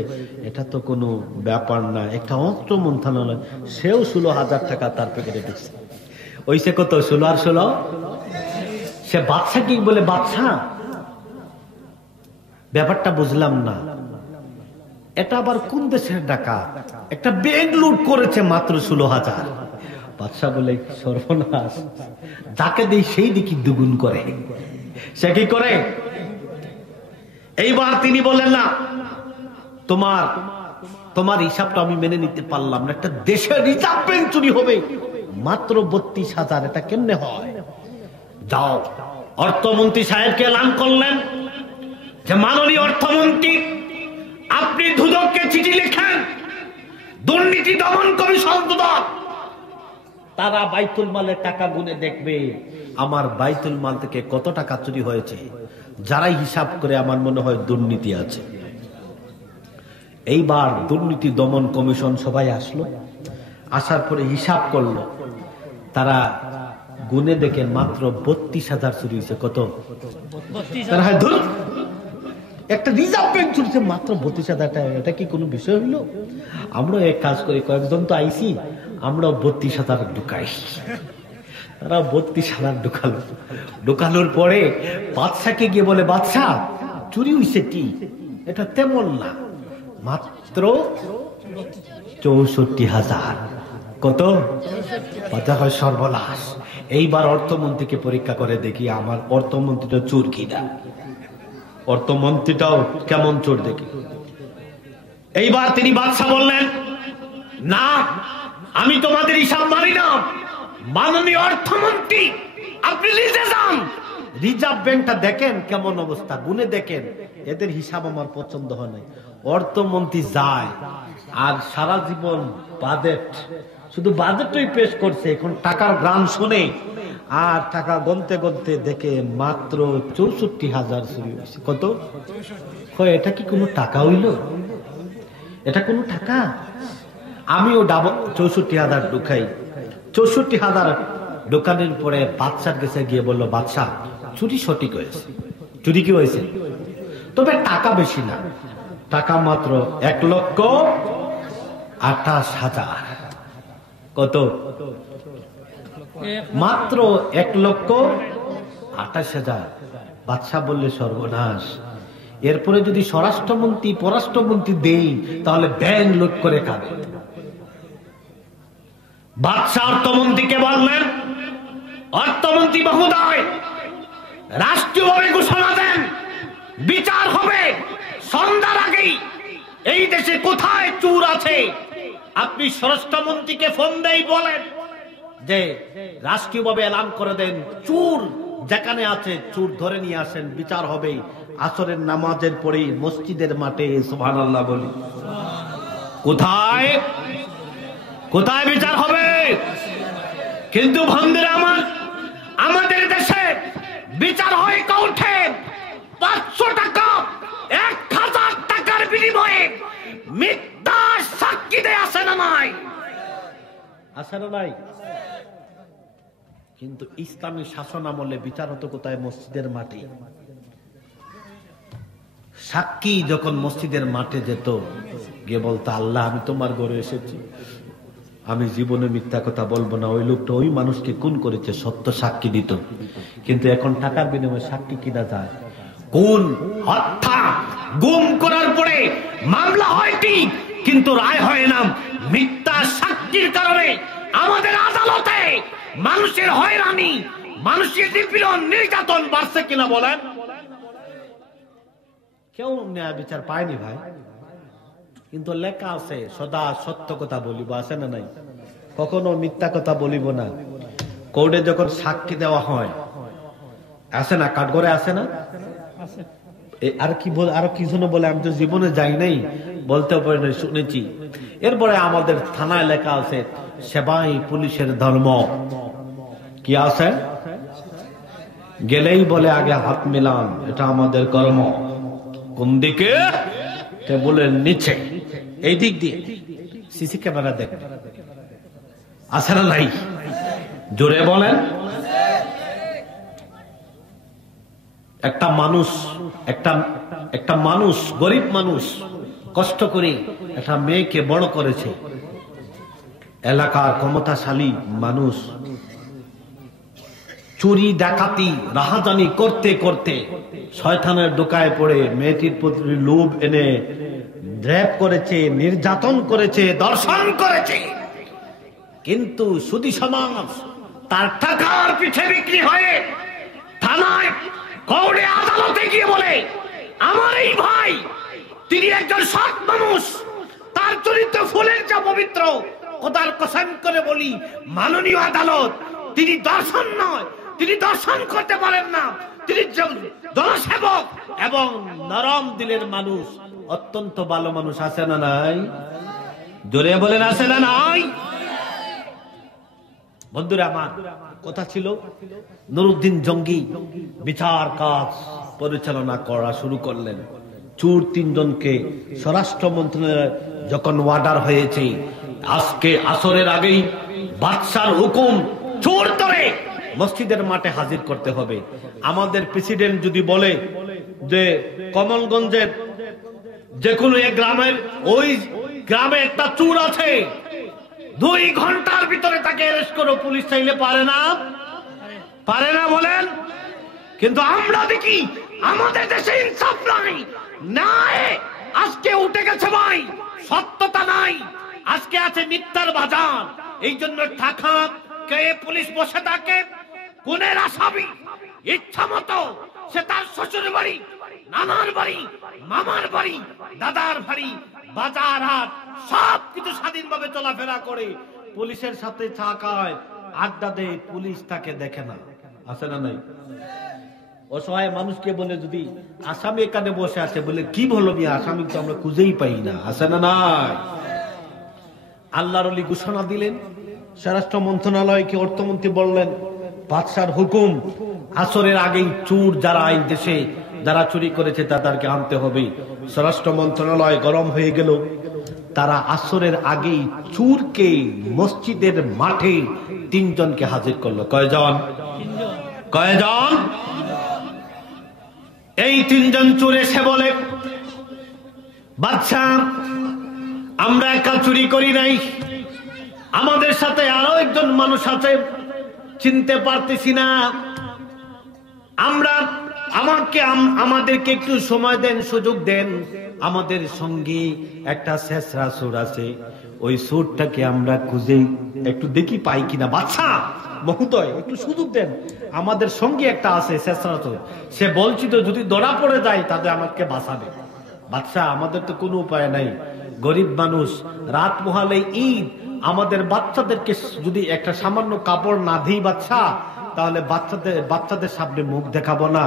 এটা তো কোনো ব্যাপার না, একটা অর্থ মন্ত্রণালয়, সেও 16,000 টাকা তার প্যাকেটে দিচ্ছে। ওইসে কত? 16 আর 16। সে বাদশা কি বলে, বাদশা ব্যাপারটা বুঝলাম না, এটা আবার কোন দেশের টাকা? একটা ব্যাংক লুট করেছে মাত্র 16,000। বাদশা বলে, সর্বনাশ, যাকে দেই সেই দেখি দুগুণ করে। সে কি করে? এইবার তিনি বলেন, না তোমার হিসাবটা আমি মেনে নিতে পারলাম না। একটা দেশের রিজার্ভ ব্যাংক চুরি হবে মাত্র 32,000, এটা কেমনে হয়? যাও। অর্থমন্ত্রী সাহেবকে এলান করলেন যে, মাননীয় অর্থমন্ত্রী, আপনি দুদককে চিঠি লিখেন, দুর্নীতি দমন কমিশন দুদক, তারা বাইতুল মালের টাকা গুনে দেখবে আমার বাইতুল মাল থেকে কত টাকা চুরি হয়েছে। যারাই হিসাব করে আমার মনে হয় দুর্নীতি আছে। এইবার দুর্নীতি দমন কমিশন সবাই আসলো, আসার পরে হিসাব করলো, তারা গুনে দেখে মাত্র 32,000 চুরি হয়েছে। কত? একটা রিজার্ভ ব্যাংক চুরিছে মাত্র 32,000 টাকা। এটা কি কোনো বিষয় হইলো? আমরা এক কাজ করি, কয়েকজন তো আইসি, আমরা 32,000 ঢুকাই। তারা 32,000 ঢুকালো। ঢুকানোর পরে বাদশাকে গিয়ে বলে, বাদশা চুরি হইছে কি? এটা তেমন না, মাত্র 64,000। কত? বাদশা হয় সর্বনাশ। এইবার অর্থমন্ত্রীকে পরীক্ষা করে দেখি আমার অর্থমন্ত্রীটা চোর কিনা। অর্থমন্ত্রীটাও কেমন চোর দেখি। এইবার তিনি বাদশা বললেন, না আমি তোমাদের হিসাব মানি না, মাননীয় অর্থমন্ত্রী আপনি নিজে যান, রিজার্ভ ব্যাংকটা দেখেন কেমন অবস্থা, গুনে দেখেন, এদের হিসাব আমার পছন্দ হয় নাই। অর্থমন্ত্রী যায়, আর সারা জীবন বাজেট, শুধু বাজেটই পেশ করছে, এখন টাকার গ্রাম শুনে আর টাকা গনতে গনতে দেখে মাত্র 64,000 চুরি হয়েছে। কত? এটা কি কোনো টাকা হইল? এটা কোনো টাকা? আমিও 64,000 ঢুকাই। 64,000 ঢোকানোর পরে বাদশার কাছে গিয়ে বললো, বাদশা চুরি সঠিক হয়েছে। চুরি কি হয়েছে? তবে টাকা বেশি না, টাকা মাত্র 1,28,000। কত? মাত্র 1,28,000। বাদশা বললে, সর্বনাশ, এরপরে যদি স্বরাষ্ট্রমন্ত্রী পররাষ্ট্রমন্ত্রী দেই তাহলে ব্যাংক লুট করে খাবে। বাদশা অর্থমন্ত্রীকে বললেন, অর্থমন্ত্রী মহোদয় রাষ্ট্রীয়ভাবে ঘোষণা দেন, বিচার হবে সন্ধ্যার আগেই। এই দেশে কোথায় চোর আছে আপনি স্বরাষ্ট্রমন্ত্রীকে ফোন দেই বলেন যে রাষ্ট্রীয়ভাবে এলান করে দেন, চোর যেখানে আছে চোর ধরে নিয়ে আসেন, বিচার হবে আসরের নামাজের পরে মসজিদের মাঠে। সুবহানাল্লাহ বলি। কোথায় কোথায় বিচার হবে? কিন্তু বন্ধুরা আমার, আমাদের দেশে বিচার হয় কোর্টে 500 টাকা 1,000 টাকার বিনিময়ে মিথ্যা সাক্ষী দেয়। আসে না নাই? আসে না নাই? কিন্তু ইসলামী শাসন আমলে বিচার হতো কোথায়? মসজিদের মাঠে। সাক্ষী যখন মসজিদের মাঠে যেত, গিয়ে বলতো, আল্লাহ আমি তোমার ঘরে এসেছি, আমি জীবনে মিথ্যা কথা বলবো না। ওই লোকটা ওই মানুষকে খুন করেছে, সত্য সাক্ষী দিত। কিন্তু এখন টাকার বিনিময়ে সাক্ষী কিনা যায়। খুন, হত্যা, গুম করার পরে মামলা হয় ঠিক, কিন্তু রায় হয় না। মিথ্যা সাক্ষীর কারণে আমাদের আদালতে মানুষের হয়রানি, মানুষের নিপীড়ন, নির্যাতন বাড়ছে কিনা বলেন? কেউ ন্যায় বিচার পায়নি ভাই। কিন্তু লেখা আছে, সদা সত্য কথা বলিব, আছে না নাই? কখনো মিথ্যা কথা বলিব না। কোর্টে যখন সাক্ষী দেওয়া হয়, আছে না? কাঠগড়ে আছে না? আর কি বল, আরো কি জন্য বলে, আমি তো জীবনে যাই নাই, বলতেও পারি না, শুনেছি। এরপরে আমাদের থানায় লেখা আছে, সেবাই পুলিশের ধর্ম। কি আছে? গেলেই বলে আগে হাত মিলান, এটা আমাদের কর্ম। কোন দিকে? টেবুলের নিচে, এই দিক দিয়ে। সিসি ক্যামেরা দেখ, আছে না নাই? জোরে বলেন। একটা মানুষ, একটা মানুষ, গরিব মানুষ কষ্ট করে একটা মেয়েকে বড় করেছে। এলাকার ক্ষমতাশালী মানুষ চুরি ডাকাতি রাহাজানি করতে করতে শয়তানের দোকায় পড়ে মেয়েটির প্রতি লোভ এনে রেপ করেছে, নির্যাতন করেছে, দর্শন করেছে। কিন্তু সুধী সমাজ তার টাকার পিছে বিক্রি হয়ে থানায়, কোর্টে, আদালতে গিয়ে বলে, আমার এই ভাই, তিনি একজন সৎ মানুষ, তার চরিত্র ফুলের যা পবিত্র। খোদার কসম করে বলি, মাননীয় আদালত, তিনি দর্শন নয়, তিনি দর্শন করতে পারেন না, তিনি জনসেবক এবং নরম দিলের মানুষ, অত্যন্ত ভালো মানুষ। আছে না নাই? জোরে বলেন, আছে না নাই? বন্ধুরা আমার, কথা ছিল নুরুদ্দিন জঙ্গি বিচার কাজ পরিচালনা করা শুরু করলেন। চোর 3 জনকে স্বরাষ্ট্র মন্ত্রণালয় যখন অর্ডার হয়েছে আজকে আসরের আগেই বাদশার হুকুম চোর ধরে মসজিদের মাঠে হাজির করতে হবে। আমাদের প্রেসিডেন্ট যদি বলে যে কমলগঞ্জের যে কোনো এক গ্রামের ওই গ্রামে একটা চোর আছে, 2 ঘন্টার ভিতরে তাকে অ্যারেস্ট করো, পুলিশ চাইলে পারে না? পারে না বলেন? কিন্তু আমরা দেখি আমাদের দেশে ইনসাফ নাই, আজকে উঠে গেছে ভাই, সত্যতা নাই, আজকে আছে মিথ্যার বাজার। এই জন্য ঢাকা কে পুলিশ বসে থাকে, কোনের আসামি ইচ্ছা মতো সে তার শ্বশুর বাড়ি, নানার বাড়ি, মামার বাড়ি, দাদার বাড়ি, বাজার হাট সবকিছু স্বাধীনভাবে চলাফেরা করে, পুলিশের সাথে চা খায়, আড্ডা দেয়, পুলিশ তাকে দেখে না। আছে না নাই? অসহায় মানুষকে বলে যদি আসামি এখানে বসে আছে, বলে কি বলো মিয়া, আসামি তো আমরা খুঁজেই পাই না। আছে না নাই? আল্লাহর ওলি ঘোষণা দিলেন, স্বরাষ্ট্র মন্ত্রণালয়কে অর্থমন্ত্রী বললেন বাদশার হুকুম আসরের আগেই চোর যারা এই দেশে যারা চুরি করেছে তাদেরকে আনতে হবে। স্বরাষ্ট্র মন্ত্রণালয় গরম হয়ে গেল, তারা আসরের আগেই চোরকে মসজিদের মাঠে 3 জনকে হাজির করলো। কয়জন? কয়জন? এই 3 জন চোর এসে বলে বাদশা আমরা একা চুরি করি নাই, আমাদের সাথে আরো একজন মানুষ আছে, চিনতে পারতেছি না, আমাদেরকে একটু সময় দেন, সুযোগ দেন, আমাদের সঙ্গে একটা শেষরা চোর আছে, ওই চোরটাকে আমরা খুঁজে একটু দেখি পাই কিনা। বাদশা মহোদয় একটু সুযোগ দেন, আমাদের সঙ্গে একটা আছে শেষরা চোর, সে বলছি তো যদি ধরা পড়ে যায় তাদের আমাকে বাঁচাবে। বাদশা আমাদের তো কোনো উপায় নাই, গরিব মানুষ, রাত মহালে ঈদ, আমাদের বাচ্চাদেরকে যদি একটা সামান্য কাপড় না দিই বাদশা, তাহলে বাচ্চাদের সামনে মুখ দেখাবো না,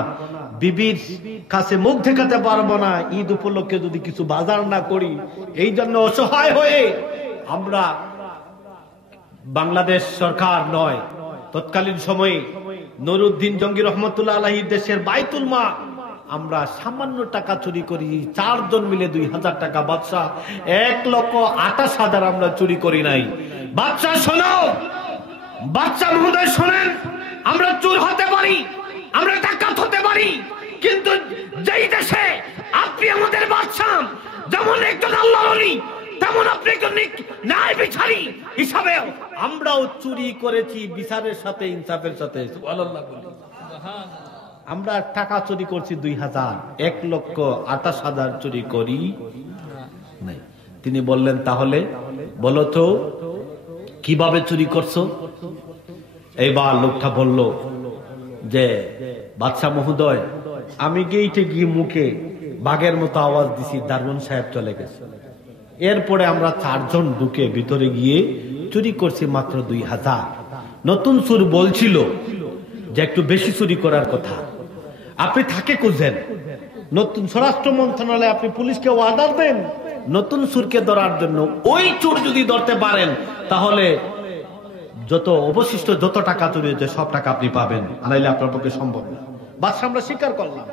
বিবির কাছে মুখ দেখাতে পারবো না, ঈদ উপলক্ষে যদি কিছু বাজার না করি। এই জন্য অসহায় হয়ে আমরা, বাংলাদেশ সরকার নয়, তৎকালীন সময়ে নুরউদ্দিন জঙ্গি রহমতুল্লাহ আলাইহির দেশের বাইতুল মাল, আমরা সামান্য টাকা চুরি করি, 4 জন মিলে 2000 টাকা। বাদশা 1,28,000 আমরা চুরি করি নাই। বাদশা শোনো, বাদশা মহোদয় শোনেন, আমরা চোর হতে পারি, আমরা ডাকাত হতে পারি, কিন্তু যেই দেশে আপনি আমাদের বাদশা, যেমন একজন আল্লাহর ওলি, তেমন আপনি একজন ন্যায় বিচারী হিসাবে আমরাও চুরি করেছি, বিচারের সাথে ইনসাফের সাথে। সুবহানাল্লাহ বলি। আমরা টাকা চুরি করছি 2000, 1,28,000 চুরি করি নাই। তিনি বললেন তাহলে বলো তো কিভাবে চুরি করছো? এইবার লোকটা বলল যে বাদশা মহোদয় আমি গেইটে গিয়ে মুখে বাঘের মতো আওয়াজ দিছি, দারোয়ান সাহেব চলে গেছে, এরপরে আমরা 4 জন ঢুকে ভিতরে গিয়ে চুরি করছি মাত্র 2000। নতুন চোর বলছিল যে একটু বেশি চুরি করার কথা, আপনি থাকে খুঁজেন, নতুন স্বরাষ্ট্র মন্ত্রণালয়ে আপনি পুলিশকে অর্ডার দেন নতুন চোরকে ধরার জন্য। ওই চোর যদি ধরতে পারেন তাহলে যত অবশিষ্ট যত টাকা চুরি হয়েছে সব টাকা আপনি পাবেন, আনাইলে আপনার পক্ষে সম্ভব না। বাদশা আমরা স্বীকার করলাম।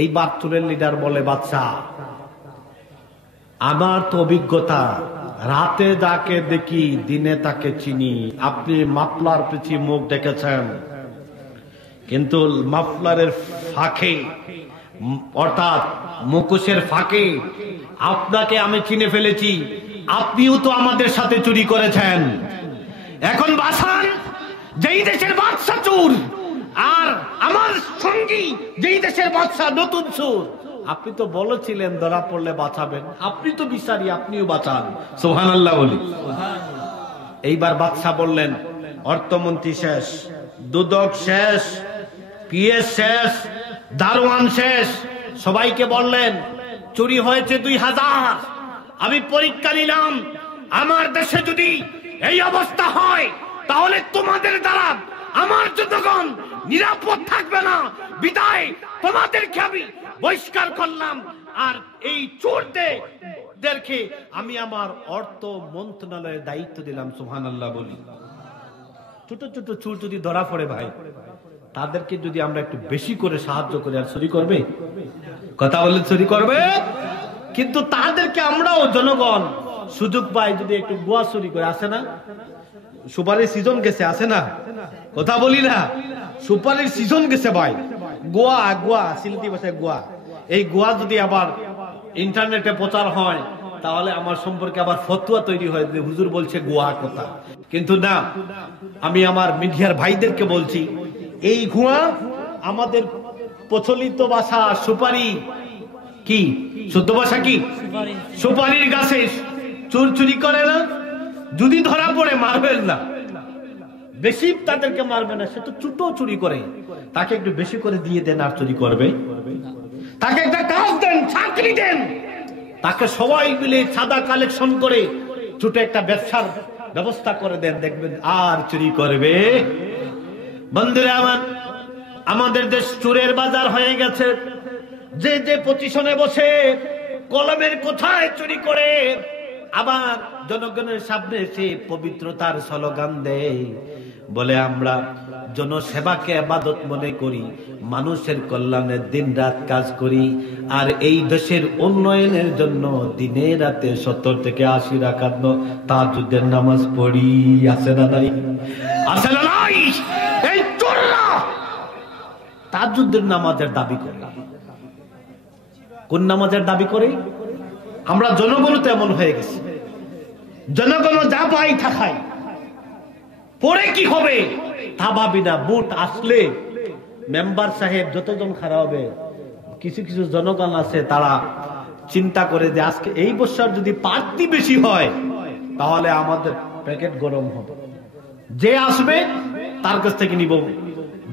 এই চোরের লিডার বলে বাদশা আমার তো অভিজ্ঞতা, রাতে যাকে দেখি দিনে তাকে চিনি। আপনি মাফলার পিছিয়ে মুখ দেখেছেন, কিন্তু মাফলারের ফাঁকে অর্থাৎ মুখোশের ফাঁকে আপনাকে আমি চিনে ফেলেছি, আপনিও তো আমাদের সাথে চুরি করেছেন। এখন বাসান যেই দেশের বাদশা চোর, আর আমার সঙ্গী যেই দেশের বাদশা নতুন চোর, আপনি তো বলেছিলেন ধরা পড়লে বাঁচাবেন, আপনি তো বিচারি, আপনিও বাঁচান। সুবহানাল্লাহ বলি। এইবার বাদশা বললেন অর্থমন্ত্রী শেষ, দুদক শেষ, পিএস শেষ, দারোয়ান শেষ, সবাইকে বললেন চুরি হয়েছে 2000। আমি পরীক্ষা নিলাম, আমার দেশে যদি এই অবস্থা হয় তাহলে তোমাদের দ্বারা আমার জনগণ নিরাপদ থাকবে না, বিদায় তোমাদেরকে আমি বহিষ্কার করলাম, আর এই চোরদেরকে আমি আমার অর্থ মন্ত্রণালয়ের দায়িত্ব দিলাম। সুবহানাল্লাহ বলি। ছোট ছোট চোর যদি ধরা পড়ে ভাই, তাদেরকে যদি আমরা একটু বেশি করে সাহায্য করি, আর চুরি করবে? কথা বলেন, চুরি করবে? কিন্তু তাদেরকে আমরাও জনগণ সুযোগ পাই যদি একটু গোয়া চুরি করে, আসে না? সুপারির সিজন গেছে, আসে না? কথা বলি না, সুপারির সিজন গেছে ভাই। গোয়া, গোয়া সিলতি ভাষায় গোয়া, এই গোয়া যদি আবার ইন্টারনেটে প্রচার হয় তাহলে আমার সম্পর্কে আবার ফতোয়া তৈরি হয় যে হুজুর বলছে গোয়া কথা। কিন্তু না, আমি আমার মিডিয়ার ভাইদেরকে বলছি, এই গোয়া আমাদের প্রচলিত ভাষা সুপারি। কি শুদ্ধ ভাষা? কি সুপারির গাছে চোর চুরি করে না? যদি ধরা পড়ে মারবেন না, বেশি তাদেরকে মারবে না, সে তো ছোট চুরি করে, তাকে একটু বেশি করে দিয়ে দেন, আর চুরি করবে? তাকে একটা কাজ দেন, চাকরি দেন, তাকে সবাই মিলে চাঁদা কালেকশন করে ছোট একটা ব্যবসার ব্যবস্থা করে দেন, দেখবেন আর চুরি করবে। বন্ধুরা আমার, আমাদের দেশ চোরের বাজার হয়ে গেছে। যে যে পজিশনে বসে কলমের কোথায় চুরি করে, আবার জনগণের সামনে সে পবিত্রতার স্লোগান দেয়, বলে আমরা জনসেবাকে ইবাদত মনে করি, মানুষের কল্যাণে দিন রাত কাজ করি, আর এই দেশের উন্নয়নের জন্য দিনে রাতে 70 থেকে 80 রাকাত তাহাজ্জুদের নামাজ পড়ি। আছে না নাই? আছে না নাই? এই চোররা তাহাজ্জুদের নামাজের দাবি করে। কোন নামাজের দাবি করে? আমরা জনগণ তো এমন হয়ে গেছে, জনগণ যা পাই তা খাই, পরে কি হবে তা ভাবি না। ভোট আসলে মেম্বার সাহেব যতজন খারাপ হবে, কিছু কিছু জনগণ আছে তারা চিন্তা করে যে আজকে এই বছর যদি প্রার্থী বেশি হয় তাহলে আমাদের প্যাকেট গরম হবে, যে আসবে তার কাছ থেকে নিব,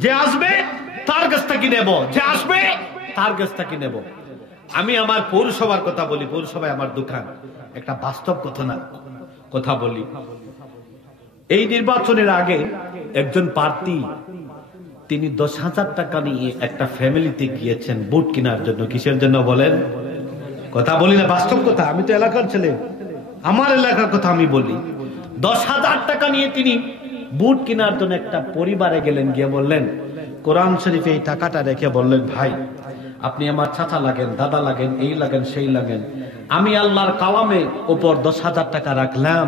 যে আসবে তার কাছ থেকে নেব, যে আসবে তার কাছ থেকে নেব। আমি আমার পৌরসভার কথা বলি, পৌরসভায় আমার দোকান, একটা বাস্তব কথা বলি। এই নির্বাচনের আগে একজন প্রার্থী তিনি 10,000 টাকা নিয়ে একটা ফ্যামিলিতে গিয়েছেন ভোট কেনার জন্য। কিসের জন্য বলেন? কথা বলি না, বাস্তব কথা। আমি তো এলাকার ছেলে, আমার এলাকার কথা আমি বলি। 10,000 টাকা নিয়ে তিনি ভোট কেনার জন্য একটা পরিবারে গেলেন, গিয়ে বললেন, কোরআন শরীফে এই টাকাটা রেখে বললেন, ভাই আপনি আমার চাচা লাগেন, দাদা লাগেন, এই লাগেন, সেই লাগেন, আমি আল্লাহর কালামে উপর 10,000 টাকা রাখলাম,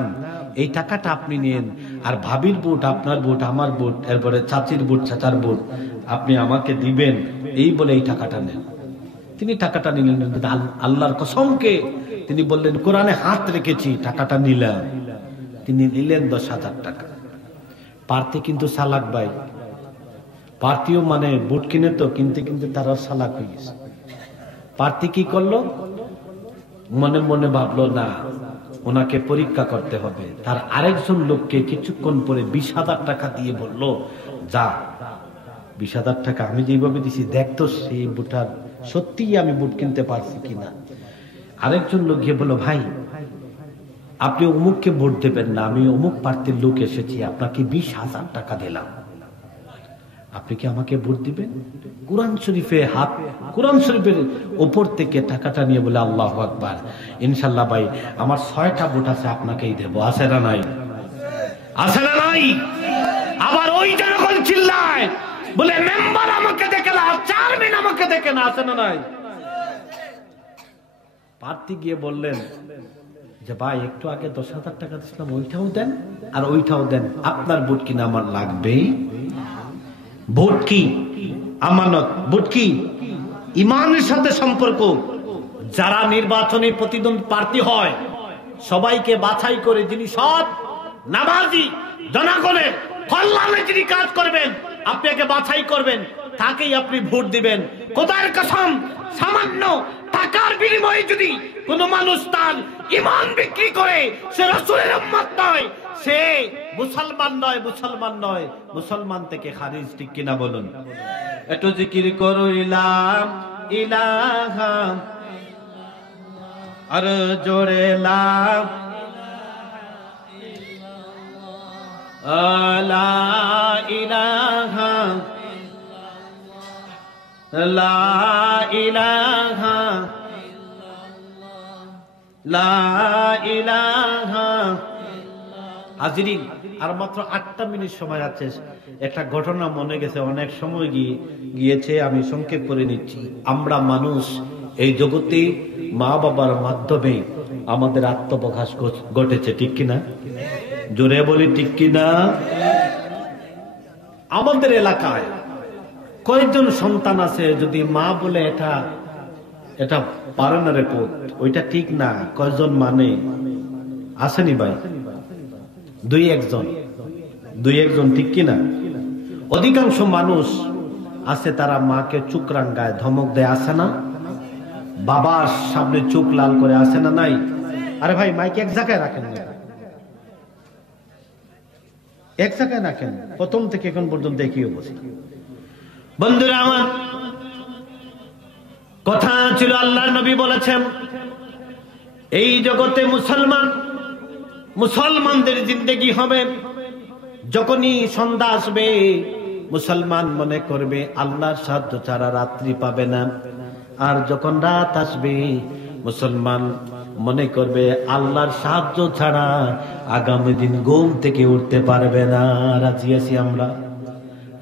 এই টাকাটা আপনি নিন, আর ভাবির বুট, আপনার বুট, আমার বুট, এরপরে চাচির বুট, চাচার বুট আপনি আমাকে দিবেন, এই বলে এই টাকাটা নেন। তিনি টাকাটা নিলেন, আল্লাহর কসমকে তিনি বললেন, কোরআনে হাত রেখেছি, টাকাটা নিলাম। তিনি নিলেন 10,000 টাকা। প্রার্থী কিন্তু চালাক ভাই, প্রার্থীও মানে বুট কিনে তো কিনতে কিনতে তারা চালাক হয়ে গেছে। প্রার্থী কি করলো? মনে মনে ভাবলো, না ওনাকে পরীক্ষা করতে হবে। তার আরেকজন লোককে কিছুক্ষণ পরে 20,000 টাকা দিয়ে বলল, যা 20,000 টাকা আমি যেভাবে দিছি দেখতো সেই বুটার সত্যিই আমি বুট কিনতে পারছি কিনা। আরেকজন লোক গিয়ে বলল, ভাই আপনি অমুককে ভোট দেবেন না, আমি অমুক প্রার্থীর লোক এসেছি, আপনাকে 20,000 টাকা দিলাম, আপনি কি আমাকে ভোট দিবেন? কোরআন শরীফের উপর থেকে টাকাটা নিয়ে বলে, আল্লাহু আকবার, ইনশাল্লাহ ভাই আমার 6টা ভোট আছে, আপনাকেই দেব। আছে না নাই? আছে না নাই? আবার ওই জনগণ চিল্লায়, বলে মেম্বার আমাকে দেখে না, চেয়ারম্যান আমাকে দেখে না। আছে না নাই? প্রার্থী গিয়ে বললেন যে, ভাই একটু আগে 10,000 টাকা দিয়েছিলাম, ওইটাও দেন আর ওইটাও দেন, আপনার ভোট কিনা আমার লাগবেই। ভোট কি? আমানত। ভোট কি? ইমানের সাথে সম্পর্ক। যারা নির্বাচনে প্রতিদ্বন্দ্বী প্রার্থী হয় সবাইকে বাছাই করে, যিনি সৎ, নামাজি, জনগণের কল্যাণে যিনি কাজ করবেন আপনাকে বাছাই করবেন, তাকেই আপনি ভোট দিবেন। খোদার কসম, সামান্য টাকার বিনিময়ে যদি কোন মানুষ তার ঈমান বিক্রি করে, সে রাসূলের উম্মত নয়, সে মুসলমান নয়, মুসলমান নয়, মুসলমান থেকে খারিজ। ঠিক কিনা বলুন? একটু জিকির করো, ইলাহা ইলাহা, আর জোরে লা ইলাহা লা ইলাহা লা ইলাহা হাজিরিন, আর মাত্র 8টা মিনিট সময় আছে। একটা ঘটনা মনে গেছে, অনেক সময় গিয়েছে, আমি সংক্ষেপ করে নিচ্ছি। আমরা মানুষ এই জগতে মা বাবার মাধ্যমে আমাদের আত্মপ্রকাশ ঘটেছে, ঠিক কিনা? জোরে বলি ঠিক কিনা? আমাদের এলাকায় কয়েকজন সন্তান আছে, যদি মা বলে এটা এটা পারে না রে পুত, ওইটা ঠিক না, কয়জন মানে আসেনি ভাই? দুই একজন, ঠিক কিনা? অধিকাংশ মানুষ আছে তারা মাকে চোখ রাঙ্গায়, ধমক দেয়, আসে না? বাবার সামনে চোখ লাল করে, আসে না? নাই? আরে ভাই মাইক এক জায়গায় রাখেন না, এক জায়গায় রাখেন। প্রথম থেকে এখন পর্যন্ত একই অবস্থা। বন্ধুরা আমার, কথা ছিল আল্লাহর নবী বলেছেন, এই জগতে মুসলমানদের জিন্দেগি হবে, যখনই সন্ধ্যা আসবে মুসলমান মনে করবে আল্লাহর সাহায্য ছাড়া রাত্রি পাবে না, আর যখন রাত আসবে মুসলমান মনে করবে আল্লাহর সাহায্য ছাড়া আগামী দিন ঘুম থেকে উঠতে পারবে না। রাজি আছি আমরা?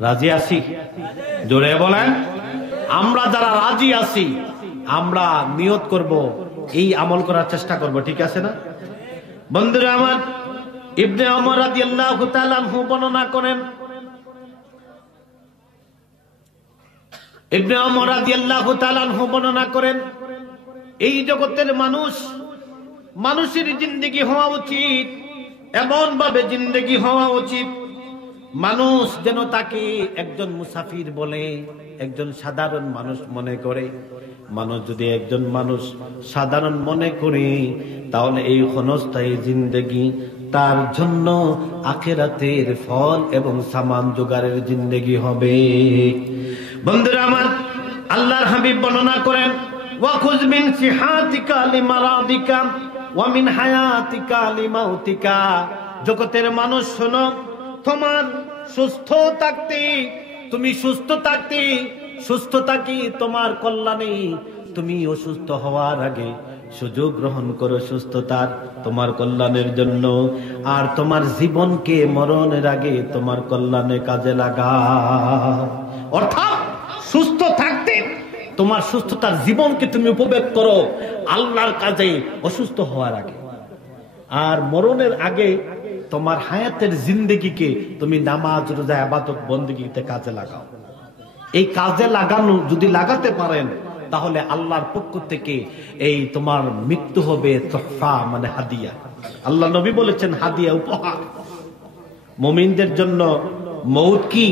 রাজি আছি? জোরে বলেন। আমরা যারা রাজি আছি, আমরা নিয়ত করব, এই আমল করার চেষ্টা করব, ঠিক আছে না? বন্ধুরা আমার, ইবনে ওমর রাদিয়াল্লাহু তাআলা আনহু বর্ণনা করেন, এই জগতের মানুষের জিন্দেগি হওয়া উচিত, এমন ভাবে জিন্দেগি হওয়া উচিত মানুষ যেন তাকে একজন মুসাফির বলে, একজন সাধারণ মানুষ মনে করে। মানুষ যদি একজন মানুষ সাধারণ মনে করে, তাহলে এই ক্ষণস্থায়ী জিন্দেগি তার জন্য আখিরাতের ফল এবং সামান জোগাড়ের জিন্দেগি হবে। বন্ধুরা আমার, আল্লাহর হাবিব বর্ণনা করেন, ওয়াখুয মিন সিহাতিকা লিমারাদিকা ওয়া মিন হায়াতিকা লিমাউতিকা। জগতের মানুষ শোনো, তোমার সুস্থ থাকতে, তুমি সুস্থতা কি তোমার কল্যাণে, তুমি অসুস্থ হওয়ার আগে সুযোগ গ্রহণ করো সুস্থতার, তোমার কল্যাণের জন্য। আর তোমার জীবনকে মরণের আগে তোমার কল্যাণে কাজে লাগাও। অর্থাৎ সুস্থ থাকতে তোমার সুস্থতার জীবনকে তুমি উপভোগ করো আল্লাহর কাজে, অসুস্থ হওয়ার আগে। আর মরণের আগে তোমার হায়াতের জিন্দেগিকে তুমি নামাজ, রোজা, ইবাদত, বন্দেগীতে কাজে লাগাও। এই কাজে লাগানো যদি লাগাতে পারেন, তাহলে আল্লাহর পক্ষ থেকে এই তোমার মৃত্যু হবে তোহফা, মানে হাদিয়া। আল্লাহ নবী বলেছেন হাদিয়া, উপহার। মুমিনদের জন্য মউত কি?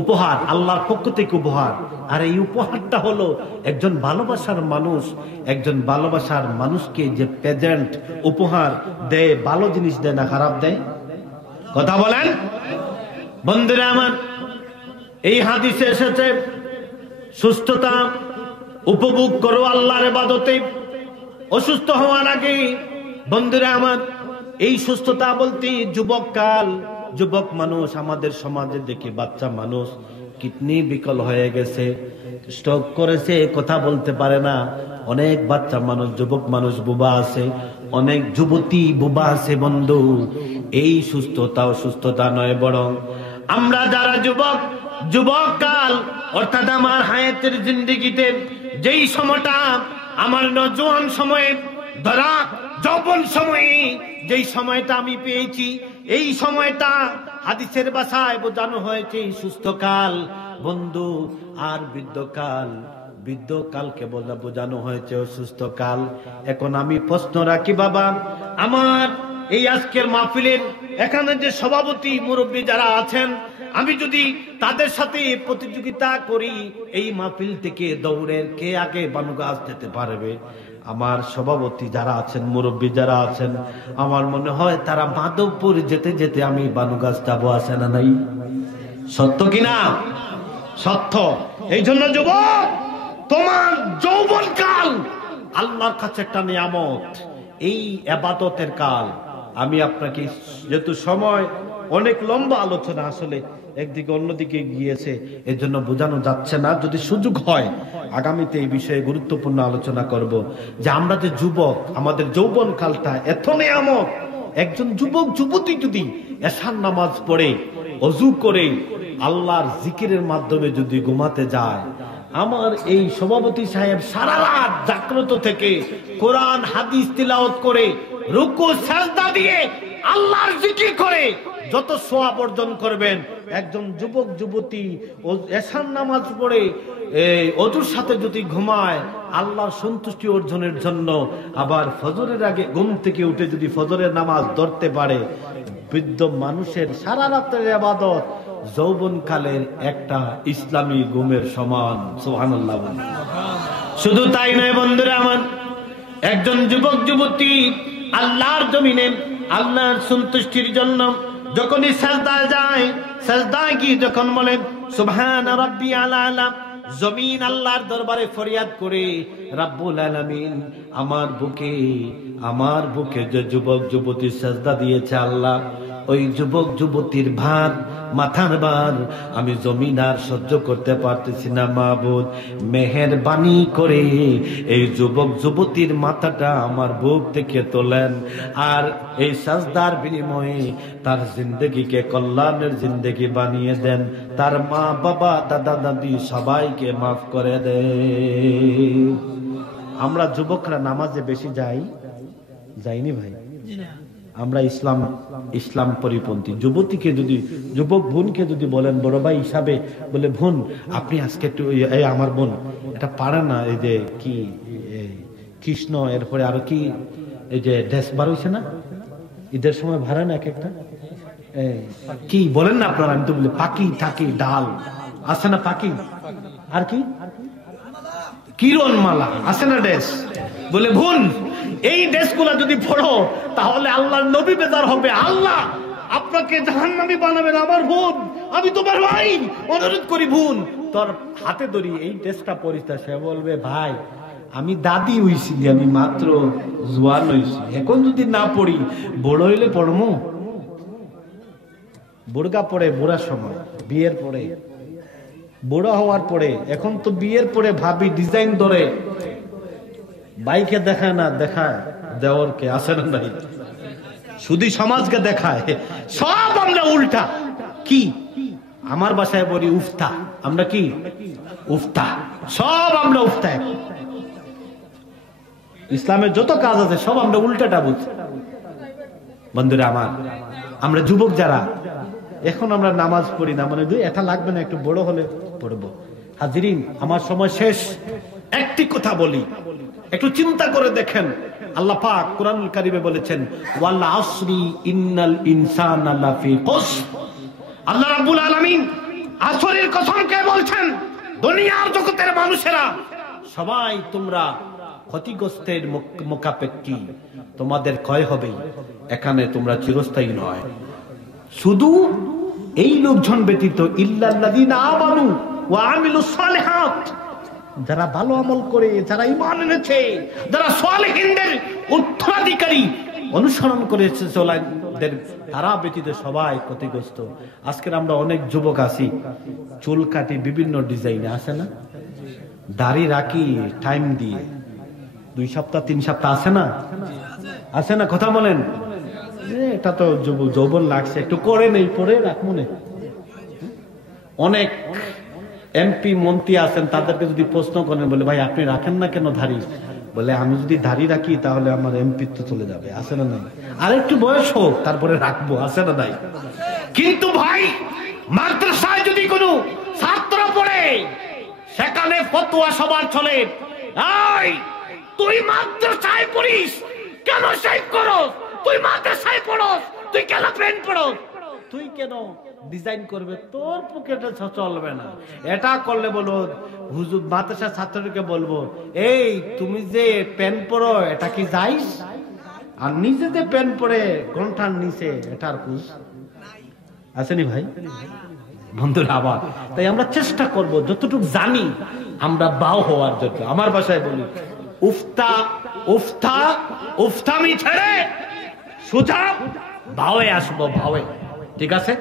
উপহার, আল্লাহর পক্ষ থেকে উপহার। আর এই উপহারটা হলো একজন ভালোবাসার মানুষকে যে প্রেজেন্ট উপহার দেয়, ভালো জিনিস দেয় না খারাপ দেয়? কথা বলেন। বন্ধুরা আমার, এই হাদিসে এসেছে সুস্থতা উপভোগ করো আল্লাহর ইবাদতে অসুস্থ হওয়ার আগে। বন্ধুরা আমার, এই সুস্থতা বলতে যুবক মানুষ, আমাদের সমাজে দেখি বাচ্চা মানুষ কিডনি বিকল হয়ে গেছে, স্ট্রোক করেছে, কথা বলতে পারে না। অনেক বাচ্চা মানুষ, যুবক মানুষ বুবা আছে, অনেক যুবতী বুবা আছে। বন্ধু, এই সুস্থতা নয়, বরং আমরা যারা যুবক কাল, অর্থাৎ আমার হায়াতের জিন্দেগিতে যেই সময়টা আমার নওজোয়ান সময়ে, ধরা যৌবন সময়ে যেই সময়টা আমি পেয়েছি, এই সময়টা হাদিসের ভাষায় বোঝানো হয়েছে সুস্থকাল বন্ধু। আর বৃদ্ধকালকে বোঝানো হয়েছে অসুস্থকাল। এখন আমি প্রশ্ন রাখি বাবা, আমার এই আজকের মাহফিলের এখানে যে সভাপতি মুরব্বী যারা আছেন, আমি যদি তাদের সাথে প্রতিযোগিতা করি এই মাহফিল থেকে দৌড়ের কে আগে বানুগাছ যেতে পারবে, আমার সভাপতি যারা আছেন, মুরব্বী যারা আছেন, আমার মনে হয় তারা মাধবপুর যেতে যেতে আমি বানুগাছ যাবো, আছে না নাই? সত্য কিনা? সত্য। এই জন্য যুবক, তোমার যৌবনকাল আল্লাহর কাছে একটা নিয়ামত, এই ইবাদতের কাল। আমি আপনাকে, যেহেতু সময় অনেক লম্বা আলোচনা, আসলে একদিকে অন্যদিকে গিয়েছে, এর জন্য বোঝানো যাচ্ছে না। যদি সুযোগ হয় আগামীতে এই বিষয়ে গুরুত্বপূর্ণ আলোচনা করব, যে আমরা যে যুবক, আমাদের যৌবন কালটা এত নিয়ামত, একজন যুবক যুবতী যদি এশার নামাজ পড়ে ওযু করে আল্লাহর জিকিরের মাধ্যমে যদি ঘুমাতে যায়, আমার এই সভাপতি সাহেব সারা রাত জাগ্রত থেকে কোরআন হাদিস তিলাওয়াত করে রুকু সাজদা দিয়ে আল্লাহর জিকির করে যত সওয়াব অর্জন করবেন, একজন যুবক যুবতী এশার নামাজ পড়ে ওযুর সাথে যদি ঘুমায় আল্লাহর সন্তুষ্টি অর্জনের জন্য, আবার ফজরের আগে ঘুম থেকে উঠে যদি ফজরের নামাজ ধরতে পারে, বৃদ্ধ মানুষের সারা রাতের ইবাদত যৌবনকালের একটা ইসলামী ঘুমের সমান। সুবহানাল্লাহ। শুধু তাই নয় বন্ধুরা আমার, একজন যুবক যুবতী আল্লাহর জমিনে আল্লাহর সন্তুষ্টির জন্য যখনই সাজদায় যায়, সাজদায় কি যখন বলে সুবহান রাব্বিয়াল আলা, জমিন আল্লাহর দরবারে ফরিয়াদ করে রাব্বুল আলামিন আমার বুকে যে যুবক যুবতী সাজদা দিয়েছে আল্লাহ, ওই যুবক যুবতীর ভার, মাথার ভার আমি জমিন আর সহ্য করতে পারতেছি না মাবুদ, মেহেরবানি করে এই যুবক যুবতীর মাথাটা আমার বুক থেকে তোলেন, আর এই সাজদার বিনিময়ে তার জিন্দগিকে কল্যাণের জিন্দগি বানিয়ে দেন, তার মা বাবা দাদা দাদি সবাইকে মাফ করে দেন। আমরা যুবকরা নামাজে বেশি যাইনি ভাই? আমরা ইসলাম পরিপন্থী। যুবতীকে যদি, যুবক বোনকে যদি বলেন বড় ভাই হিসাবে, বলে বোন আপনি আজকে একটু, এই আমার বোন এটা পারে না, এই যে কি কৃষ্ণ, এরপরে আরো কি এই যে ড্রেস বার হয়েছে না ঈদের সময়, ভাড়া না এক একটা কি বলেন না আপনারা, আমি তো বলি পাকি থাকি ডাল আছে না, পাকি আর কি কিরণ মালা আছে না ড্রেস, বলে বোন এই ড্রেসগুলা যদি পড়ো তাহলে আল্লাহর নবী বেজার হবে, আল্লাহ আপনাকে জাহান্নামী বানাবেন। আমার বোন, আমি তোমার ভাই, অনুরোধ করি বোন তোর হাতে ধরি এই ড্রেসটা পরিস। সে বলবে ভাই আমি দাদি হইছি, আমি মাত্র জোয়ান হইছি, এখন যদি না পড়ি বড় হইলে পড়মু। বোরকা পরে বুড়ার সময়, বিয়ের পরে, বুড়া হওয়ার পরে, এখন তো বিয়ের পরে ভাবি ডিজাইন ধরে বাইকে দেখায় না, দেখায় দেওয়ারকে, আসে না নাই, শুধু সমাজকে দেখায়। সব আমরা উল্টা। কি আমার বাসায় বলি উফতা, আমরা কি উফতা, সব আমরা উফতা। ইসলামের যত কাজ আছে সব আমরা উল্টাটা বুঝি। বন্ধুরা আমার, আমরা যুবক যারা এখন আমরা নামাজ পড়ি না, মানে এটা লাগবে না, একটু বড় হলে পড়বো। হাজিরিন, আমার সময় শেষ। একটি কথা বলি, একটু চিন্তা করে দেখেন, আল্লাহ পাক কোরআনুল কারীমে বলেছেন ওয়াল আসরি ইন্নাল ইনসানা লাফি খুসর। আল্লাহ রাব্বুল আলামিন আসরের কসম কে বলছেন, দুনিয়ার জগতের মানুষেরা সবাই তোমরা ক্ষতিগ্রস্তের মুখাপেক্ষী, তোমাদের ক্ষয় হবে, এখানে তোমরা চিরস্থায়ী নয়। শুধু এই লোকজন ব্যতীত ইল্লাল্লাযীনা আমানু ওয়া আমিলুস সালিহাত, যারা ভালো আমল করে, যারা ঈমান এনেছে, যারা সালেহিনদের উত্তরাধিকারী অনুসরণ করেছে চলাদের, তারা ব্যতীত সবাই ক্ষতিগ্রস্ত। আজকের আমরা অনেক যুবক আছি, চুল কাটি বিভিন্ন ডিজাইনে, আছে না, দাড়ি রাখি টাইম দিয়ে 2 সপ্তাহ 3 সপ্তাহ, আছে না, আছে না, কথা বলেন। এটা তো যৌবন লাগছে, একটু করে নেই, পরে রাখবো না। অনেক এমপি মন্ত্রী আছেন, তাদেরকে যদি প্রশ্ন করেন, বলে ভাই আপনি রাখেন না কেন দাড়ি, বলে আমি যদি দাড়ি রাখি তাহলে আমার এমপিত্ব চলে যাবে, আছে না নাই, আর একটু বয়স হোক তারপরে রাখবো, আছে না নাই। কিন্তু ভাই মাদ্রাসায় যদি কোনো ছাত্র পড়ে, সেখানে ফতোয়া সবার চলে, এই তুই মাদ্রাসায় পড়িস কেন, শেভ করস, তুই মাদ্রাসায় পড়স, তুই কেন প্যান্ট পড়স, তুই কেন ডিজাইন করবে, তোর পকেটে চলবে না। এটা করলে বলো হুজুর মাদ্রাসা ছাত্রকে বলবো, এই তুমি যে প্যান্ট পরো এটা কি যাইস, আর নিজে যে প্যান্ট পরে ঘন্টার নিচে, এটার খুশ আসেনি ভাই। বন্ধুরা আবার, তাই আমরা চেষ্টা করব যতটুকু জানি আমরা বাও হওয়ার জন্য। আমার ভাষায় বলি উফতা উফতা উফতামি ছেড়ে সোজা ভাওয়ে আসবো, ভাওয়ে, ঠিক আছে।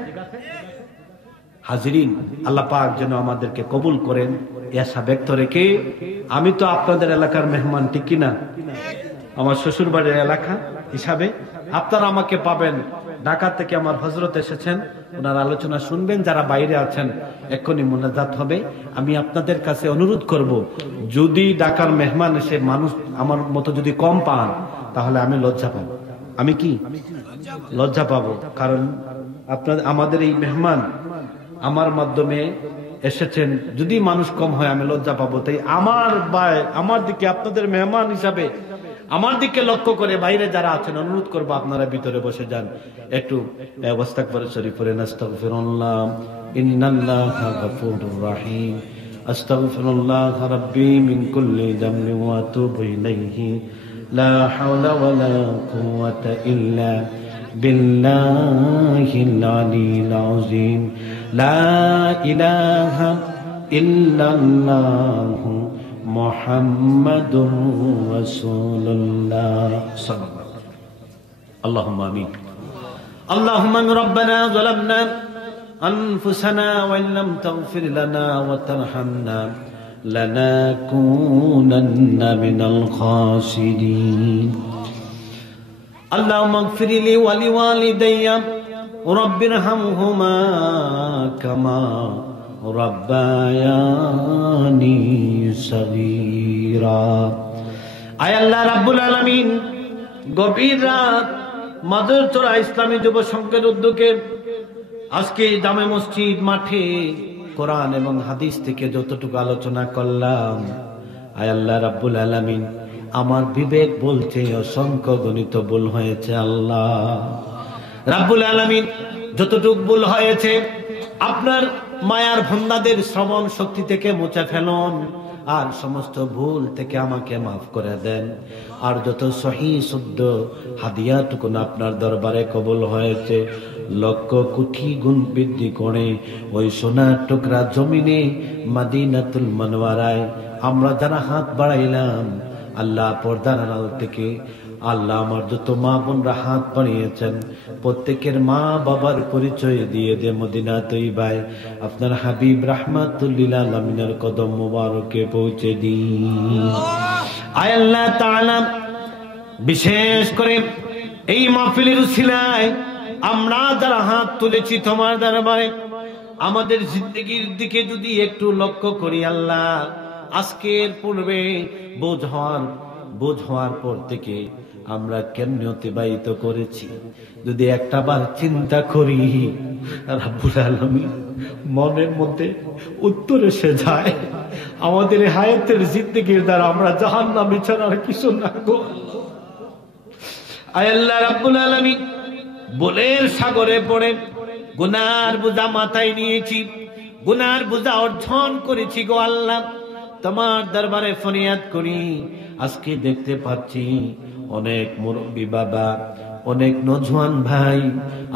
হাজিরিন, আল্লাহ পাক যেন আমাদেরকে কবুল করেন এই আশা ব্যক্ত রেখে, আমি তো আপনাদের এলাকার মেহমান, ঠিক কিনা, আমার শ্বশুর বাড়ির এলাকা, হিসাবে আপনারা আমাকে পাবেন। ঢাকা থেকে আমার হযরত এসেছেন, ওনার আলোচনা শুনবেন। যারা বাইরে আছেন এক্ষুনি মোনাজাত হবে। আমি আপনাদের কাছে অনুরোধ করব, যদি ঢাকার মেহমান এসে মানুষ আমার মতো যদি কম পান তাহলে আমি লজ্জা পাবো। আমি কি লজ্জা পাবো? কারণ আপনাদের আমাদের এই মেহমান আমার মাধ্যমে এসেছেন, যদি মানুষ কম হয় আমি লজ্জা পাবো। তাই আমার দিকে আপনাদের মেহমান হিসাবে আমার দিকে লক্ষ্য করে বাইরে যারা আছেন অনুরোধ করবো আপনারা ভিতরে বসে যান, একটু ইস্তিগফার শরীফ পড়েন। আস্তাগফিরুল্লাহ ইন্নাল্লাহা গফুরুর রহিম, আস্তাগফিরুল্লাহ রাব্বি মিন কুল্লি যামবিন ওয়া আতুবু ইলাইহি, লা হাওলা ওয়ালা কুওয়াতা ইল্লা বিল্লাহিল আলিয়্যিল আযীম, লা ইলাহা ইল্লাল্লাহু মুহাম্মাদুর রাসূলুল্লাহ সাল্লাল্লাহু আলাইহি ওয়াসাল্লাম। আল্লাহুম্মা আমিন। আল্লাহুম্মা রাব্বানা যালামনা আনফুসানা ওয়া ইল্লাম তাগফির লানা ওয়া তারহামনা লানাকুনান্না মিনাল খাসিরিন। আল্লাহুম্মা ইগফির লি ওয়া লিওয়ালিদাইয়া রাব্বিরহামহুমা কামা রাব্বায়ানি সগীরা। আয় আল্লাহ রাব্বুল আলামিন, গভীর রাত মাদারচরা ইসলামী যুব সংঘের উদ্যোগে আজকে জামে মসজিদ মাঠে কোরআন এবং হাদিস থেকে যতটুকু আলোচনা করলাম, আয় আল্লাহ রাব্বুল আলামিন, আমার বিবেক বলছে অসংখ্য গণিত ভুল হয়েছে। আল্লাহ রাব্বুল আলামিন, যতটুকু ভুল হয়েছে আপনার মায়ার বান্দাদের শ্রবণ শক্তি থেকে মুছে ফেলুন, আর সমস্ত ভুল থেকে আমাকে মাফ করে দেন। আর যত সহি শুদ্ধ হাদিয়াটুকুন আপনার দরবারে কবুল হয়েছে, লক্ষ কোটি গুণ বৃদ্ধি করে ওই সোনার টুকরা জমিনে মদিনাতুল মুনাওয়ারায় আমরা যারা হাত বাড়াইলাম, আল্লাহ পর্দার আড়াল থেকে আল্লাহ আমার যত মা বোনরা হাত বাড়িয়েছেন প্রত্যেকের মা বাবার পরিচয় দিয়ে দে মদিনা তৈবায় আপনার হাবিব রাহমাতুল লিল আলামিনের কদম মোবারকে পৌঁছে দিন। আয় আল্লাহ তাআলা, বিশেষ করে এই মাহফিলের উসিলায় আমরা যারা হাত তুলেছি তোমার দরবারে, আমাদের জিন্দেগির দিকে যদি একটু লক্ষ্য করি আল্লাহ, আজকের পূর্বে বোঝ হওয়ার পর থেকে আমরা কেমনে অতিবাহিত করেছি, যদি একটা বার চিন্তা করি রাব্বুল আলামিন, মনের মধ্যে উত্তর এসে যায় আমাদের হায়াতের জিন্দেগির দ্বারা আমরা জাহান্নামে ছাড়া আর কিছু না গো। আয় আল্লাহ রাব্বুল আলামিন, ভুলের সাগরে পড়ে গুনার বোঝা মাথায় নিয়েছি, গুনার বোঝা অর্জন করেছি গো আল্লাহ। তোমার দরবারে ফরিয়াদ করি, আজকে দেখতে পাচ্ছি অনেক মুরব্বী বাবা, অনেক নজওয়ান ভাই,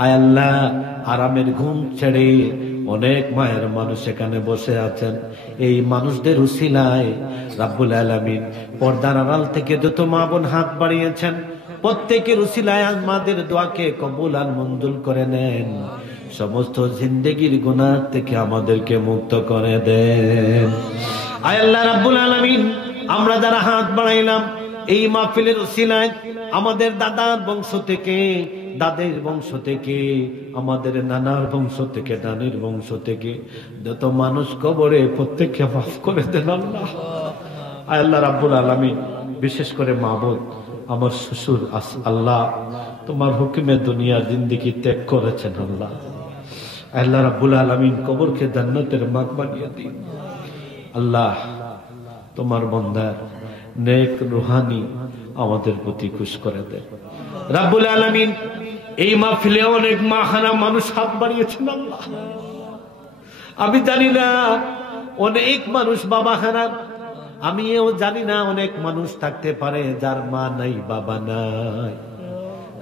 আয় আল্লাহ আরামের ঘুম ছেড়ে অনেক মায়ের মানুষ এখানে বসে আছেন। এই মানুষদের উসিলায় রাব্বুল আলামিন পর্দার আড়াল থেকে যত মা বোন হাত বাড়িয়েছেন প্রত্যেকের উসিলায় আমাদের দোয়াকে কবুল আর মঞ্জুর করে নেন। সমস্ত জিন্দেগির গুনাহ থেকে আমাদেরকে মুক্ত করে দেন। আয় আল্লাহ রাব্বুল আলামিন, আমরা যারা হাত বাড়াইলাম এই মাহফিলের উসিলায় আমাদের দাদার বংশ থেকে, দাদের বংশ থেকে, আমাদের নানার বংশ থেকে, নানির বংশ থেকে যত মানুষ কবরে প্রত্যেককে মাফ করে দেন আল্লাহ। আয় আল্লাহ রাব্বুল আলামিন, বিশেষ করে মাবুদ আমার শ্বশুর আল্লাহ তোমার হুকুমে দুনিয়ার জিন্দেগি ত্যাগ করেছেন আল্লাহ। আল্লাহ রাব্বুল আলামিন কবরকে জান্নাতের মাগ বানিয়ে দিন আল্লাহ। তোমার বান্দার নেক রুহানি আমাদের প্রতি খুশ করে দেন রাব্বুল আলামিন। এই মাহফিলে অনেক মাখানা মানুষ হাত বাড়িয়েছেন আল্লাহ। আমি জানি না অনেক মানুষ বাবা খানা, আমিও জানি না অনেক মানুষ থাকতে পারে যার মা নাই বাবা নাই।